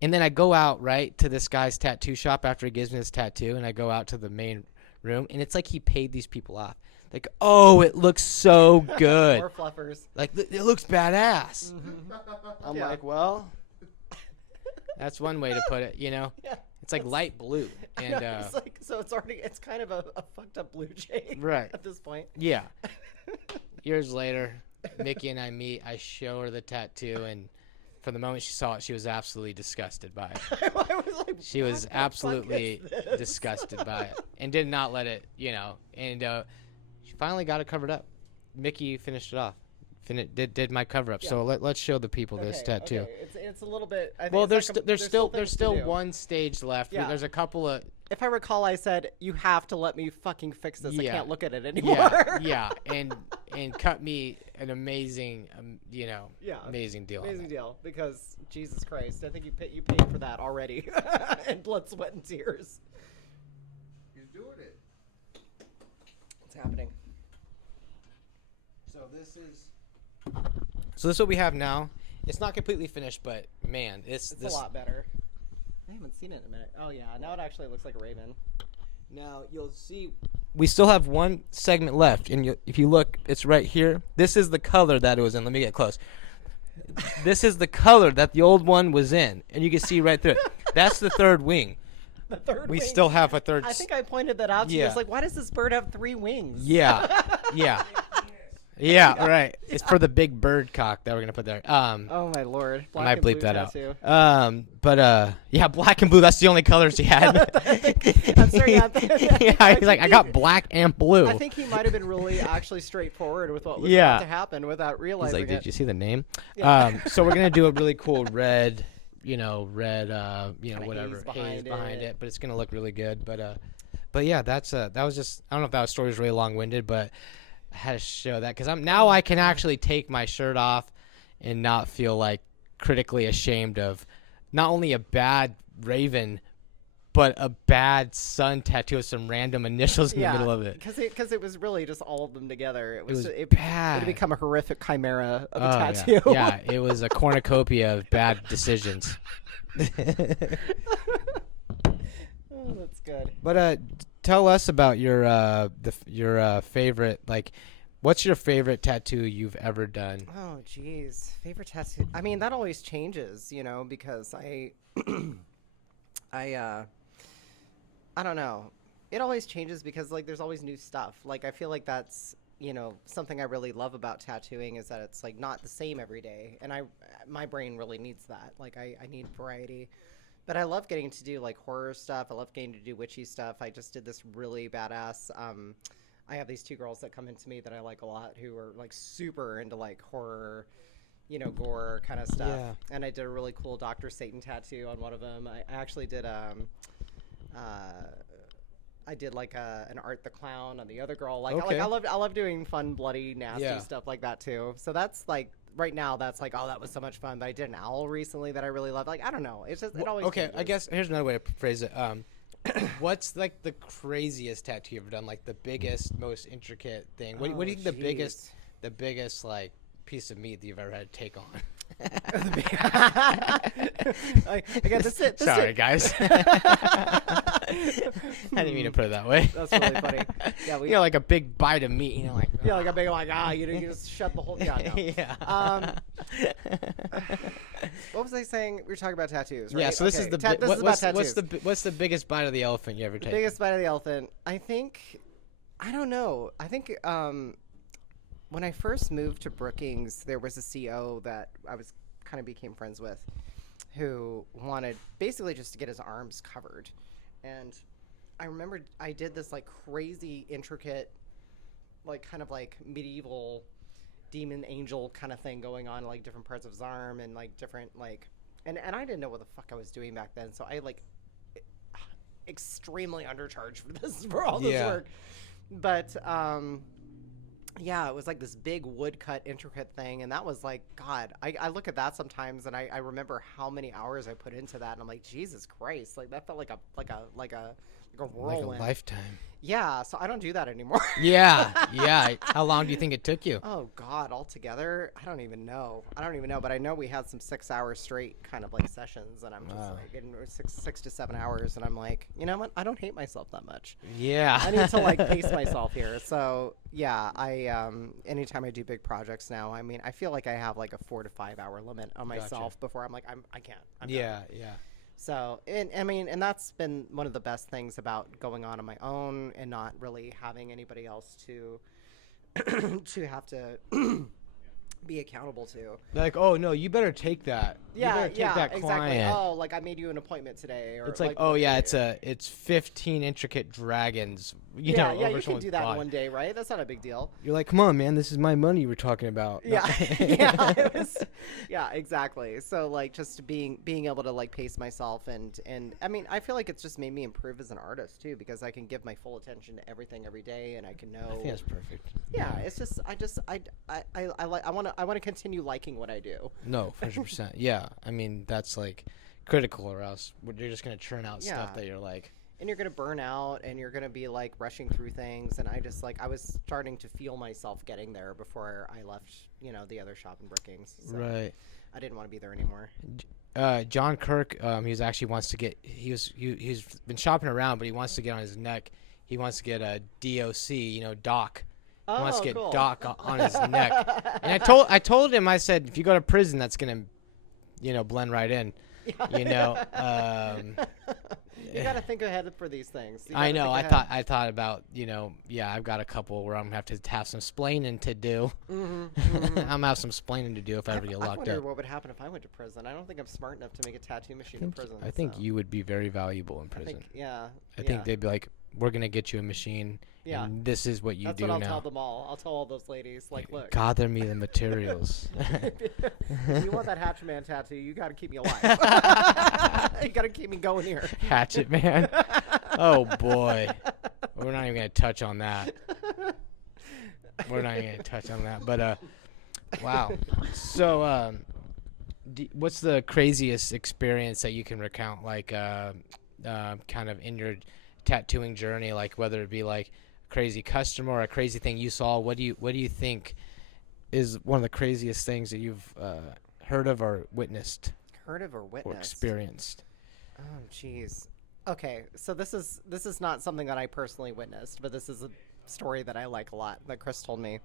and then I go out right to this guy's tattoo shop after he gives me this tattoo, and I go out to the main room, and it's like he paid these people off. Like, oh, it looks so good. More fluffers. Like, it looks badass. I'm Yeah. like, well, that's one way to put it, you know? Yeah. It's like light blue. And it's like, so it's kind of a fucked up blue jay Right. at this point. yeah. Years later, Mickey and I meet. I show her the tattoo, and from the moment she saw it, she was absolutely disgusted by it. I was like, She what was the fuck absolutely is this? disgusted by it and did not let it, you know. And she finally got it covered up. Mickey finished it off. Did my cover up. Yeah. So let's show the people this tattoo. Okay. It's a little bit. I think Well, it's there's still things to do. one stage left. Yeah. There's a couple of If I recall, I said you have to let me fucking fix this. Yeah. I can't look at it anymore. yeah, and cut me an amazing, Yeah. amazing deal. on Amazing that. deal, because Jesus Christ, I think you paid for that already, in blood, sweat, and tears. He's doing it. What's happening? So this is what we have now. It's not completely finished, but man, It's a lot better. I haven't seen it in a minute. Oh yeah, now it actually looks like a raven. Now you'll see we still have one segment left, and if you look, it's right here. This is the color that it was in. Let me get close. This is the color that the old one was in, and you can see right through it. That's the third wing. The third We wing. still have a third. I think I pointed that out to you. Yeah. It's like, why does this bird have 3 wings? Yeah, yeah, yeah. Right. It's for the big bird cock that we're gonna put there. Oh my lord. I might bleep that tattoo. out. But yeah, black and blue. That's the only colors he had. I'm sorry. Yeah, he's like, I got black and blue. I think he might have been really actually straightforward with what was Yeah. about to happen without He's realizing like, it. did you see the name? Yeah. So we're gonna do a really cool red, Kinda whatever haze haze behind behind it. it, but it's gonna look really good. But yeah, that was just, I don't know if that story was really long winded, but I had to show that because I can actually take my shirt off and not feel like critically ashamed of not only a bad raven, but a bad sun tattoo with some random initials in the middle of it. Because it was really just all of them together. It was bad. It had become a horrific chimera of a tattoo. Yeah, it was a cornucopia of bad decisions. Oh, that's good. But tell us about your favorite, like, what's your favorite tattoo you've ever done? Oh, jeez. Favorite tattoo? I mean, that always changes, because I don't know. It always changes because, like, there's always new stuff. Like, I feel like that's, something I really love about tattooing is that it's, like, not the same every day. And my brain really needs that. Like, I need variety. But I love getting to do, like, horror stuff. I love getting to do witchy stuff. I just did this really badass, I have these 2 girls that come into me that I like a lot who are, like, super into, like, horror, gore kind of stuff. Yeah. And I did a really cool Dr. Satan tattoo on one of them. I actually did I did like an Art the Clown on the other girl. Okay. I love doing fun, bloody, nasty Yeah. stuff like that too. So that's like right now that's like, oh, that was so much fun. But I did an owl recently that I really loved. Like, I don't know. It's just it always Okay, changes. I guess here's another way to phrase it. What's like the craziest tattoo you've ever done? Like the biggest, most intricate thing. What do you think the biggest like piece of meat that you've ever had to take on? Again, this Sorry, guys. I didn't mean to put it that way. That's really funny. Yeah, like a big bite of meat. Like like a big you just shut the whole. Yeah, no. yeah. I saying? We were talking about tattoos, right? Yeah. So this Okay, is the this is about tattoos. what's the biggest bite of the elephant you ever taken? Biggest bite of the elephant. I think. I don't know. I think when I first moved to Brookings, there was a CO that I was kind of became friends with, who wanted basically just to get his arms covered, and I remember I did this like crazy intricate, like kind of like medieval demon angel kind of thing going on, like different parts of his arm and like different like, and I didn't know what the fuck I was doing back then, so I like extremely undercharged for all this work, but yeah, it was like this big woodcut intricate thing, and that was like, God, I look at that sometimes, and I remember how many hours I put into that, and I'm like, Jesus Christ, like that felt like a whirlwind. Like a lifetime. Yeah, so I don't do that anymore. Yeah. How long do you think it took you? Oh God, altogether, I don't even know, but I know we had some 6 hours straight kind of like sessions, and I'm just like in 6 to 7 hours, and I'm like, you know what, I don't hate myself that much. Yeah. I need to like pace myself here. So yeah, I anytime I do big projects now, I mean, I feel like I have like a 4 to 5 hour limit on myself before I'm like, I can't. I'm done. So, and I mean, and that's been one of the best things about going on my own and not really having anybody else to to have to be accountable to. Like, oh no, you better take that. Yeah, you better take that exactly. client. Oh, like I made you an appointment today, or It's like, oh yeah, it's 15 intricate dragons. You know, you over can do that in body. one day, right? That's not a big deal. You're like, come on, man, this is my money we're talking about. Yeah, yeah, exactly. So like, just being able to like pace myself, and I mean, I feel like it's just made me improve as an artist too, because I can give my full attention to everything every day, and I can know. I think that's perfect. Yeah, it's just I want to continue liking what I do. No, 100%. Yeah, I mean that's like critical, or else you're just gonna churn out stuff that you're like. And you're going to burn out, and you're going to be like rushing through things. And I just like, I was starting to feel myself getting there before I left, you know, the other shop in Brookings. So Right. I didn't want to be there anymore. John Kirk, he actually wants to get, he's been shopping around, but he wants to get on his neck. He wants to get a DOC, you know, doc. He wants to get doc on his neck. And I told him, I said, if you go to prison, that's going to, you know, blend right in. You know, you got to think ahead for these things. I know. I thought about, you know, I've got a couple where I'm gonna have to have some splaining to do. I'm gonna have some splaining to do if I ever get locked I wonder up. what would happen if I went to prison. I don't think I'm smart enough to make a tattoo machine in prison. I think you would be very valuable in prison. I I think they'd be like, we're gonna get you a machine. Yeah. And this is what you That's do what I'll now. tell them all. I'll tell all those ladies, like, look. Gather me the materials. If you want that Hatchet Man tattoo, you got to keep me alive. You got to keep me going here. Hatchet Man. Oh boy, we're not even gonna touch on that. But wow. So what's the craziest experience that you can recount, like kind of in your tattooing journey, like whether it be like a crazy customer or a crazy thing you saw? What do you think is one of the craziest things that you've heard of or witnessed? Heard of or witnessed? Or experienced? Oh, jeez. Okay, so this is not something that I personally witnessed, but this is a story that I like a lot that Chris told me.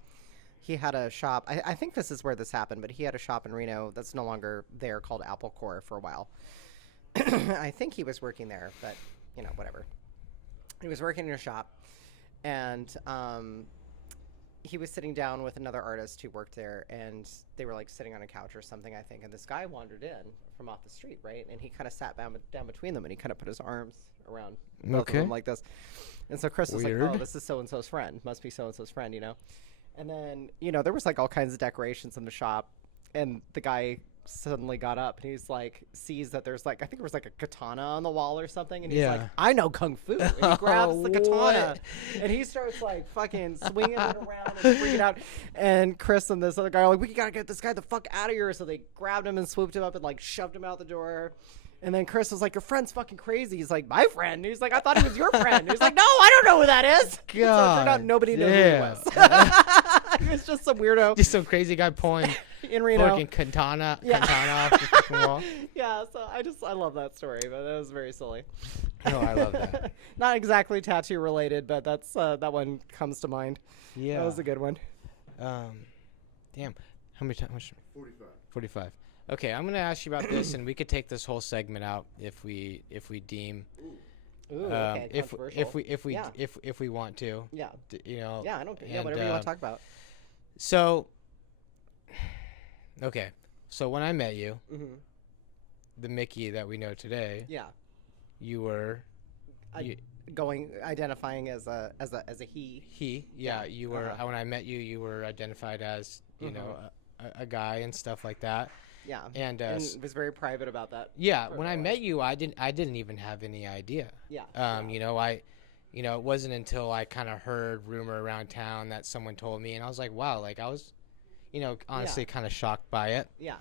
He had a shop. I think this is where this happened, but he had a shop in Reno that's no longer there called Apple Core for a while. I think he was working there, but you know, whatever. He was working in a shop, and he was sitting down with another artist who worked there, and they were like sitting on a couch or something, I think, and this guy wandered in from off the street, right? And he kind of sat down between them, and he kind of put his arms around both of them like this. And so Chris was like, oh, this is so-and-so's friend. Must be so-and-so's friend, you know? And then, you know, there was like all kinds of decorations in the shop, and the guy suddenly got up, and he's like, sees that there's like, I think there was like a katana on the wall or something, and he's like, I know kung fu, and he grabs the katana and he starts like fucking swinging it around and freaking out, and Chris and this other guy are like, we gotta get this guy the fuck out of here. So they grabbed him and swooped him up and like shoved him out the door. And then Chris was like, your friend's fucking crazy. He's like, my friend? He's like, I thought he was your friend. He's like, no, I don't know who that is. God, so it turned out nobody knew who he was. He was just some weirdo. Just some crazy guy pulling in Reno. Fucking katana off the fucking wall. Yeah, so I love that story, but that was very silly. No, I love that. Not exactly tattoo related, but that's that one comes to mind. Yeah. That was a good one. Damn. How much? 45. 45. Okay, I'm gonna ask you about this, and we could take this whole segment out if we deem Ooh, okay, controversial. Yeah. if we want to. Yeah. You know. Yeah, I don't. Yeah, whatever you want to talk about. So. Okay, so when I met you, Mm-hmm. the Mickey that we know today, Yeah. you were. Identifying as a he. He, yeah, you were. Uh-huh. When I met you, you were identified as know a guy and stuff like that. Yeah. And was very private about that. yeah, when I met you, I didn't even have any idea. Yeah. You know, it wasn't until I kind of heard rumor around town that someone told me, and I was like, wow, like I was, honestly kind of shocked by it. Yeah.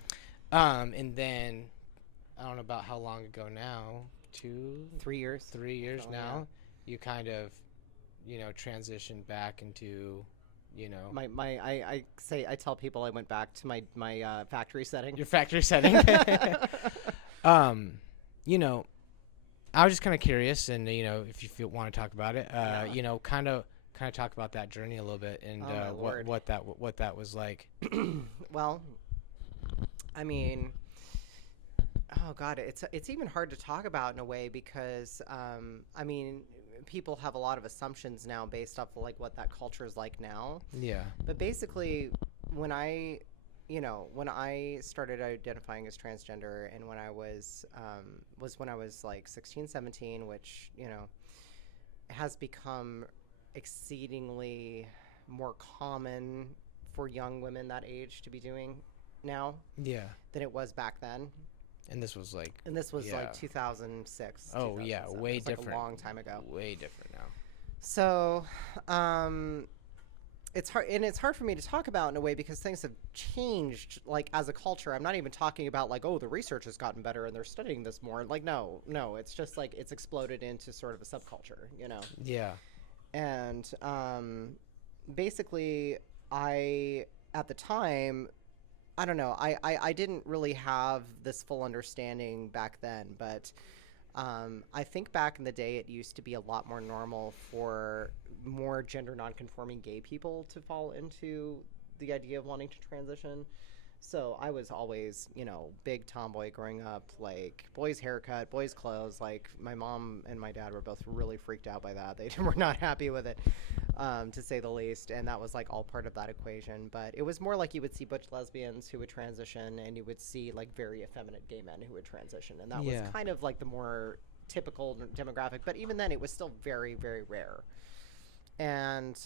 And then I don't know about how long ago now. 3 years. 3 years now. Yeah. You kind of, transitioned back into, I tell people I went back to my factory setting. Your factory setting. I was just kind of curious, and if you want to talk about it, kind of talk about that journey a little bit, and what that was like. Well, I mean, oh God, it's even hard to talk about in a way because I mean, people have a lot of assumptions now based off of like what that culture is like now. Yeah. But basically, when I started identifying as transgender, and when I was when I was like 16, 17, which has become exceedingly more common for young women that age to be doing now. Yeah. Than it was back then. And this was like 2006. Oh yeah, way different. Like a long time ago. Way different now. So, it's hard for me to talk about in a way because things have changed. Like as a culture, I'm not even talking about like, oh, the research has gotten better and they're studying this more. Like no, it's just like it's exploded into sort of a subculture, Yeah. And basically, at the time. I don't know. I didn't really have this full understanding back then, but I think back in the day it used to be a lot more normal for more gender nonconforming gay people to fall into the idea of wanting to transition. So I was always, big tomboy growing up, like boys' haircut, boys' clothes. Like my mom and my dad were both really freaked out by that. They were not happy with it, to say the least. And that was like all part of that equation. But it was more like you would see butch lesbians who would transition, and you would see like very effeminate gay men who would transition. And that was kind of like the more typical demographic. But even then, it was still very, very rare. And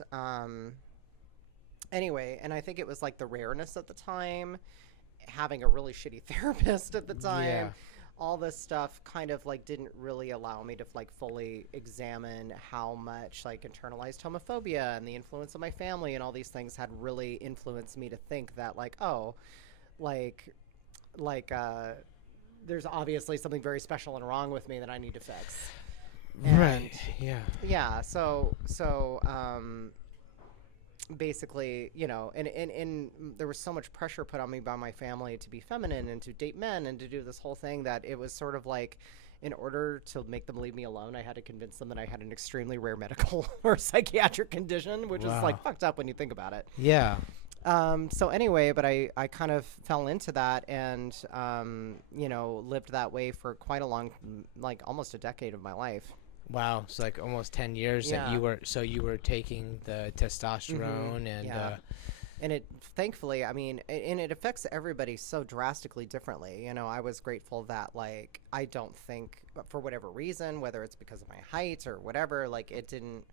anyway, and I think it was like the rareness at the time, having a really shitty therapist at the time, all this stuff kind of like didn't really allow me to like fully examine how much like internalized homophobia and the influence of my family and all these things had really influenced me to think that like, oh, there's obviously something very special and wrong with me that I need to fix. Right. Yeah. Yeah. So basically, and there was so much pressure put on me by my family to be feminine and to date men and to do this whole thing that it was sort of like, in order to make them leave me alone, I had to convince them that I had an extremely rare medical or psychiatric condition, which is like fucked up when you think about it. Yeah. So anyway, but I kind of fell into that and, lived that way for quite a long, like almost a decade of my life. Wow, it's like almost 10 years that you were taking the testosterone and it thankfully, I mean, and it affects everybody so drastically differently. I was grateful that like I don't think for whatever reason, whether it's because of my height or whatever, like it didn't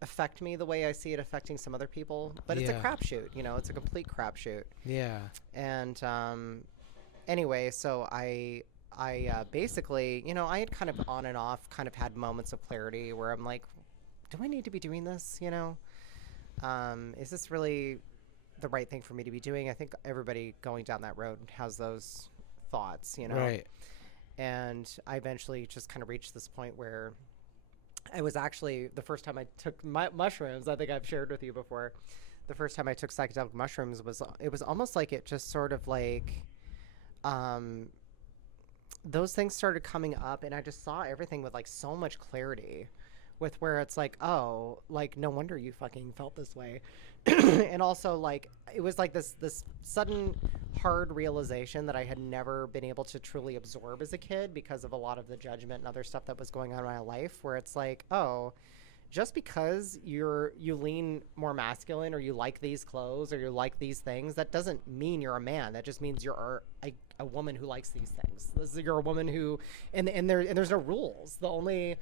affect me the way I see it affecting some other people. But it's a crapshoot, it's a complete crapshoot. Yeah. And anyway, so I basically, I had kind of on and off kind of had moments of clarity where I'm like, do I need to be doing this? Is this really the right thing for me to be doing? I think everybody going down that road has those thoughts, Right. And I eventually just kind of reached this point where I was actually, the first time I took mushrooms, I think I've shared with you before, the first time I took psychedelic mushrooms it was almost like it just sort of like, those things started coming up and I just saw everything with like so much clarity, with where it's like, oh, like no wonder you fucking felt this way. And also like it was like this sudden hard realization that I had never been able to truly absorb as a kid because of a lot of the judgment and other stuff that was going on in my life, where it's like, oh, just because you lean more masculine or you like these clothes or you like these things, that doesn't mean you're a man. That just means you're a woman who likes these things. You're a woman who, and there's no rules. The only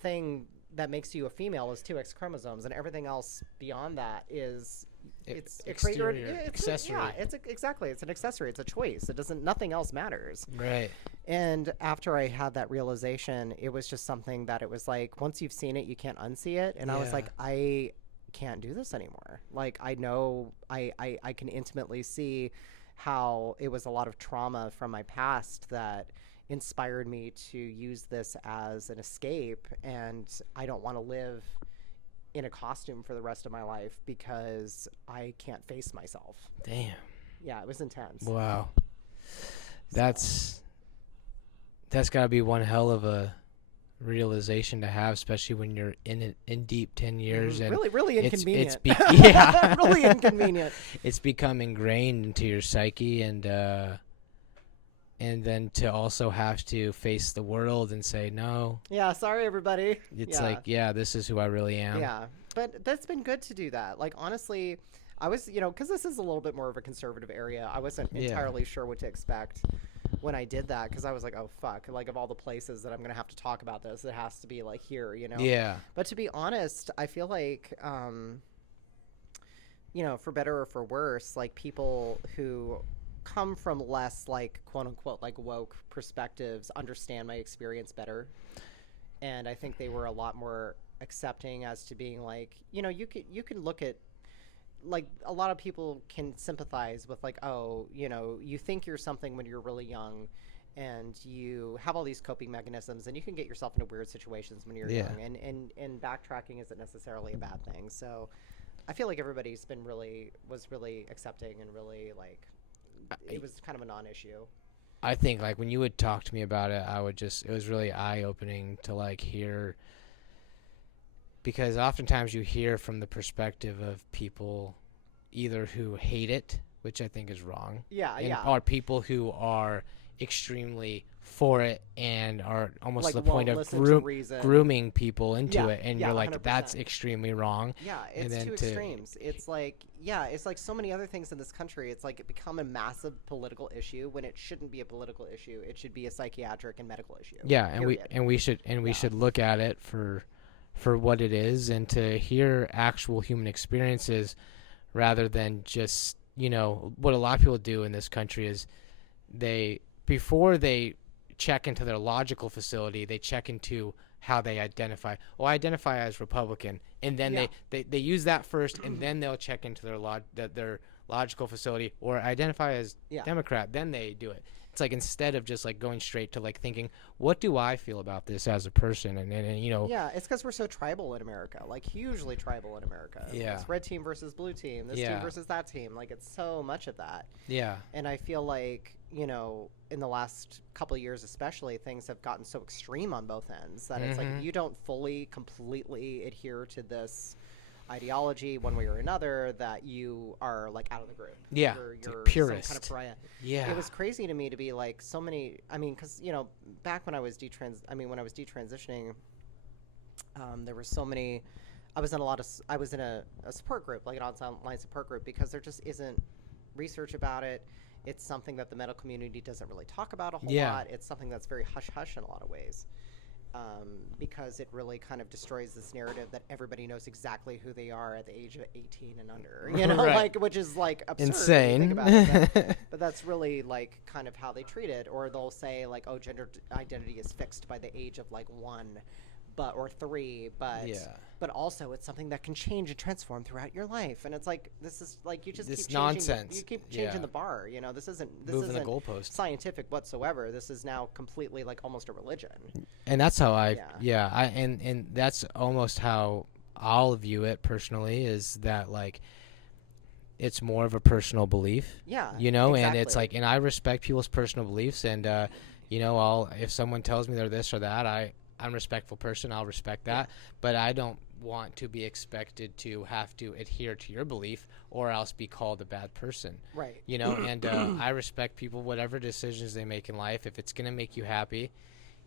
thing that makes you a female is 2X chromosomes, and everything else beyond that is accessory. Exactly. It's an accessory. It's a choice. Nothing else matters. Right. And after I had that realization, it was just something that it was like, once you've seen it, you can't unsee it. And I was like, I can't do this anymore. Like, I know I can intimately see how it was a lot of trauma from my past that inspired me to use this as an escape. And I don't want to live in a costume for the rest of my life because I can't face myself. Damn. Yeah, it was intense. Wow. That's got to be one hell of a realization to have, especially when you're in deep 10 years. And really inconvenient. Yeah. Really inconvenient. It's become ingrained into your psyche, and then to also have to face the world and say, no. Yeah, sorry, everybody. It's like, this is who I really am. Yeah, but that's been good to do that. Like, honestly, I was, because this is a little bit more of a conservative area, I wasn't entirely sure what to expect when I did that, because I was like, oh, fuck. Like, of all the places that I'm going to have to talk about this, it has to be, like, here, Yeah. But to be honest, I feel like, for better or for worse, like, people who come from less, like, quote unquote, like, woke perspectives understand my experience better, and I think they were a lot more accepting as to being like, you can look at, like, a lot of people can sympathize with, like, oh, you think you're something when you're really young, and you have all these coping mechanisms, and you can get yourself into weird situations when you're young, and backtracking isn't necessarily a bad thing. So I feel like everybody's was really accepting, and really, like, it was kind of a non-issue. I think, like, when you would talk to me about it, it was really eye-opening to, like, hear, because oftentimes you hear from the perspective of people either who hate it, which I think is wrong. Or people who are extremely for it and are almost like, to the point of grooming people into it, and you're like, 100%. That's extremely wrong. Yeah, it's two extremes. It's like, it's like so many other things in this country. It's like it become a massive political issue when it shouldn't be a political issue. It should be a psychiatric and medical issue. Yeah, and we should look at it for what it is, and to hear actual human experiences rather than just, what a lot of people do in this country is before they check into their logical facility, they check into how they identify. Well, I identify as Republican, and then they use that first, and then they'll check into their logical facility, or identify as Democrat, then they do it. It's like, instead of just, like, going straight to, like, thinking, what do I feel about this as a person? And Yeah, it's because we're so tribal in America, like, hugely tribal in America. Yeah. It's red team versus blue team, this team versus that team. Like, it's so much of that. Yeah. And I feel like, in the last couple of years especially, things have gotten so extreme on both ends that it's like, if you don't completely adhere to this ideology one way or another, that you are, like, out of the group. Yeah, you're purist. some kind of pariah. Yeah, it was crazy to me to be like, so many. I mean, because back when I was detransitioning, there were so many. I was in a support group, like an online support group, because there just isn't research about it. It's something that the medical community doesn't really talk about a whole lot. It's something that's very hush hush in a lot of ways. Because it really kind of destroys this narrative that everybody knows exactly who they are at the age of 18 and under, Right. like, which is, like, absurd. Insane. When you think about it, but that's really, like, kind of how they treat it. Or they'll say, like, oh, gender identity is fixed by the age of, like, 1, or 3, but also it's something that can change and transform throughout your life. And it's like, this is like, you just this keep nonsense. You keep changing the bar. This isn't moving the goalpost. Scientific whatsoever. This is now completely, like, almost a religion. And that's how and that's almost how I'll view it personally, is that, like, it's more of a personal belief. Yeah. And it's like, and I respect people's personal beliefs, and if someone tells me they're this or that, I I'm a respectful person. I'll respect that. But I don't want to be expected to have to adhere to your belief or else be called a bad person. Right. You know, and I respect people, whatever decisions they make in life. If it's going to make you happy,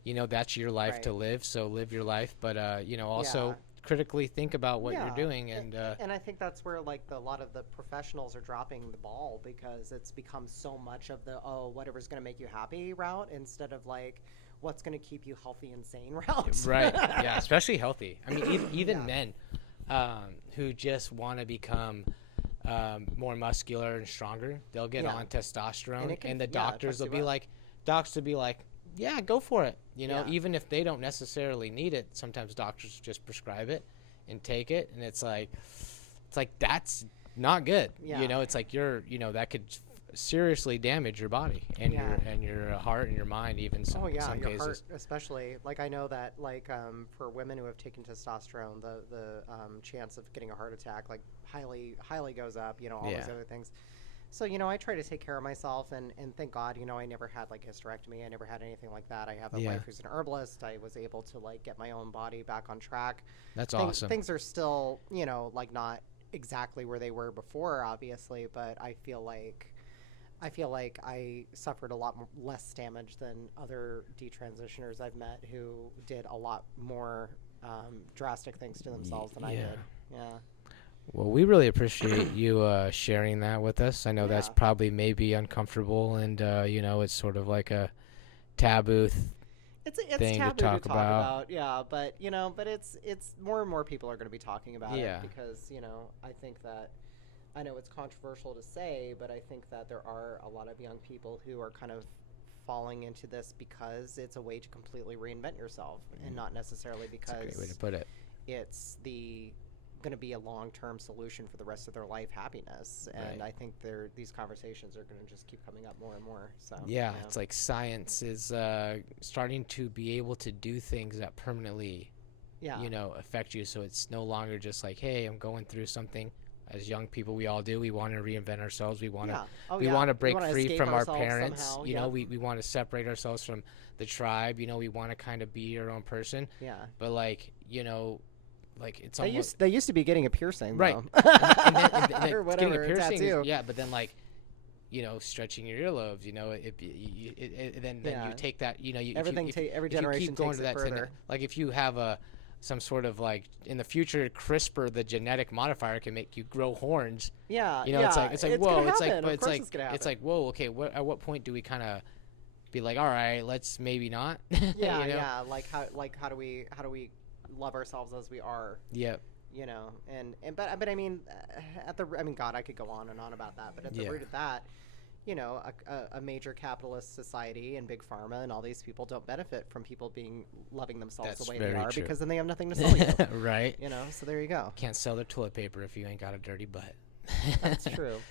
you know, that's your life to live. So live your life. But, you know, also critically think about what you're doing. And I think that's where, like, a lot of the professionals are dropping the ball, because it's become so much of the, whatever's going to make you happy route, instead of, like, what's going to keep you healthy and sane route. Right. Yeah, especially healthy. I mean, even men who just want to become more muscular and stronger, they'll get on testosterone, and the doctors will be like, yeah, go for it. You know, even if they don't necessarily need it, sometimes doctors just prescribe it and take it, and it's like that's not good. You know, it's like that could seriously damage your body and your heart and your mind, even some your cases. heart especially. Like, I know that, like, for women who have taken testosterone, the chance of getting a heart attack, like, highly goes up, you know, all those other things. So, you know, I try to take care of myself, and thank God, you know, I never had, like, hysterectomy. I never had anything like that. I have a wife who's an herbalist. I was able to, like, get my own body back on track. That's awesome. Things are still, you know, like, not exactly where they were before, obviously, but I feel like I suffered a lot less damage than other detransitioners I've met who did a lot more drastic things to themselves than I did. Yeah. Well, we really appreciate you sharing that with us. I know that's probably maybe uncomfortable, and you know, it's sort of like a taboo it's thing taboo to talk about. Yeah, but you know, it's more and more people are going to be talking about it, because, you know, I think that, I know it's controversial to say, but I think that there are a lot of young people who are kind of falling into this because it's a way to completely reinvent yourself, and not necessarily because that's a great way to put it. It's going to be a long-term solution for the rest of their life happiness. And I think these conversations are going to just keep coming up more and more. So it's like science is starting to be able to do things that permanently you know, affect you. So it's no longer just like, hey, I'm going through something. As young people, we all do. We want to reinvent ourselves. We want to want to break free from our parents. Somehow. You know, we want to separate ourselves from the tribe. You know, we want to kind of be our own person. Yeah. But, like, you know, like, it's they almost they used to be getting a piercing, right? and then or whatever, getting a piercing, tattoo. but then, like, you know, stretching your earlobes. You know, then you take that. You know, every generation keep going takes to that it further. like, if you have some sort of, like, in the future, CRISPR, the genetic modifier, can make you grow horns. Yeah, you know, it's like whoa, it's like whoa, okay, at what point do we kind of be like, all right, let's maybe not? Yeah, you know? yeah, like how do we love ourselves as we are? Yep. You know, but I mean, God, I could go on and on about that, but at the root of that, you know, a major capitalist society and big pharma and all these people don't benefit from people loving themselves the way they are, because then they have nothing to sell you. Right. You know, so there you go. Can't sell their toilet paper if you ain't got a dirty butt. That's true.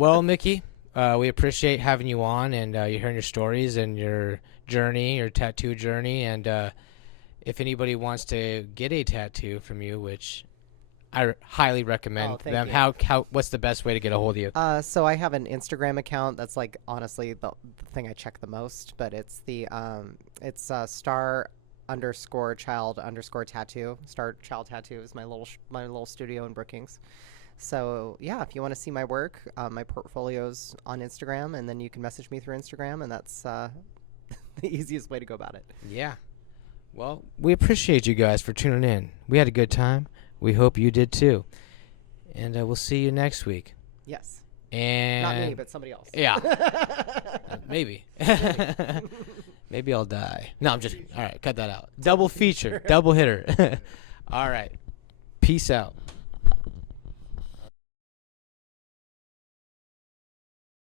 Well, Mickey, we appreciate having you on, and you're hearing your stories and your journey, your tattoo journey, and if anybody wants to get a tattoo from you, which I highly recommend them. You. What's the best way to get a hold of you? So I have an Instagram account that's, like, honestly the thing I check the most, but it's star_child_tattoo. Star Child Tattoo is my little studio in Brookings. So yeah, if you want to see my work, my portfolio's on Instagram, and then you can message me through Instagram, and that's the easiest way to go about it. Yeah. Well, we appreciate you guys for tuning in. We had a good time. We hope you did too. And we'll see you next week. Yes. And not me, but somebody else. Yeah. Maybe. Maybe I'll die. No, I'm just... All right, cut that out. Double feature. Double hitter. All right. Peace out.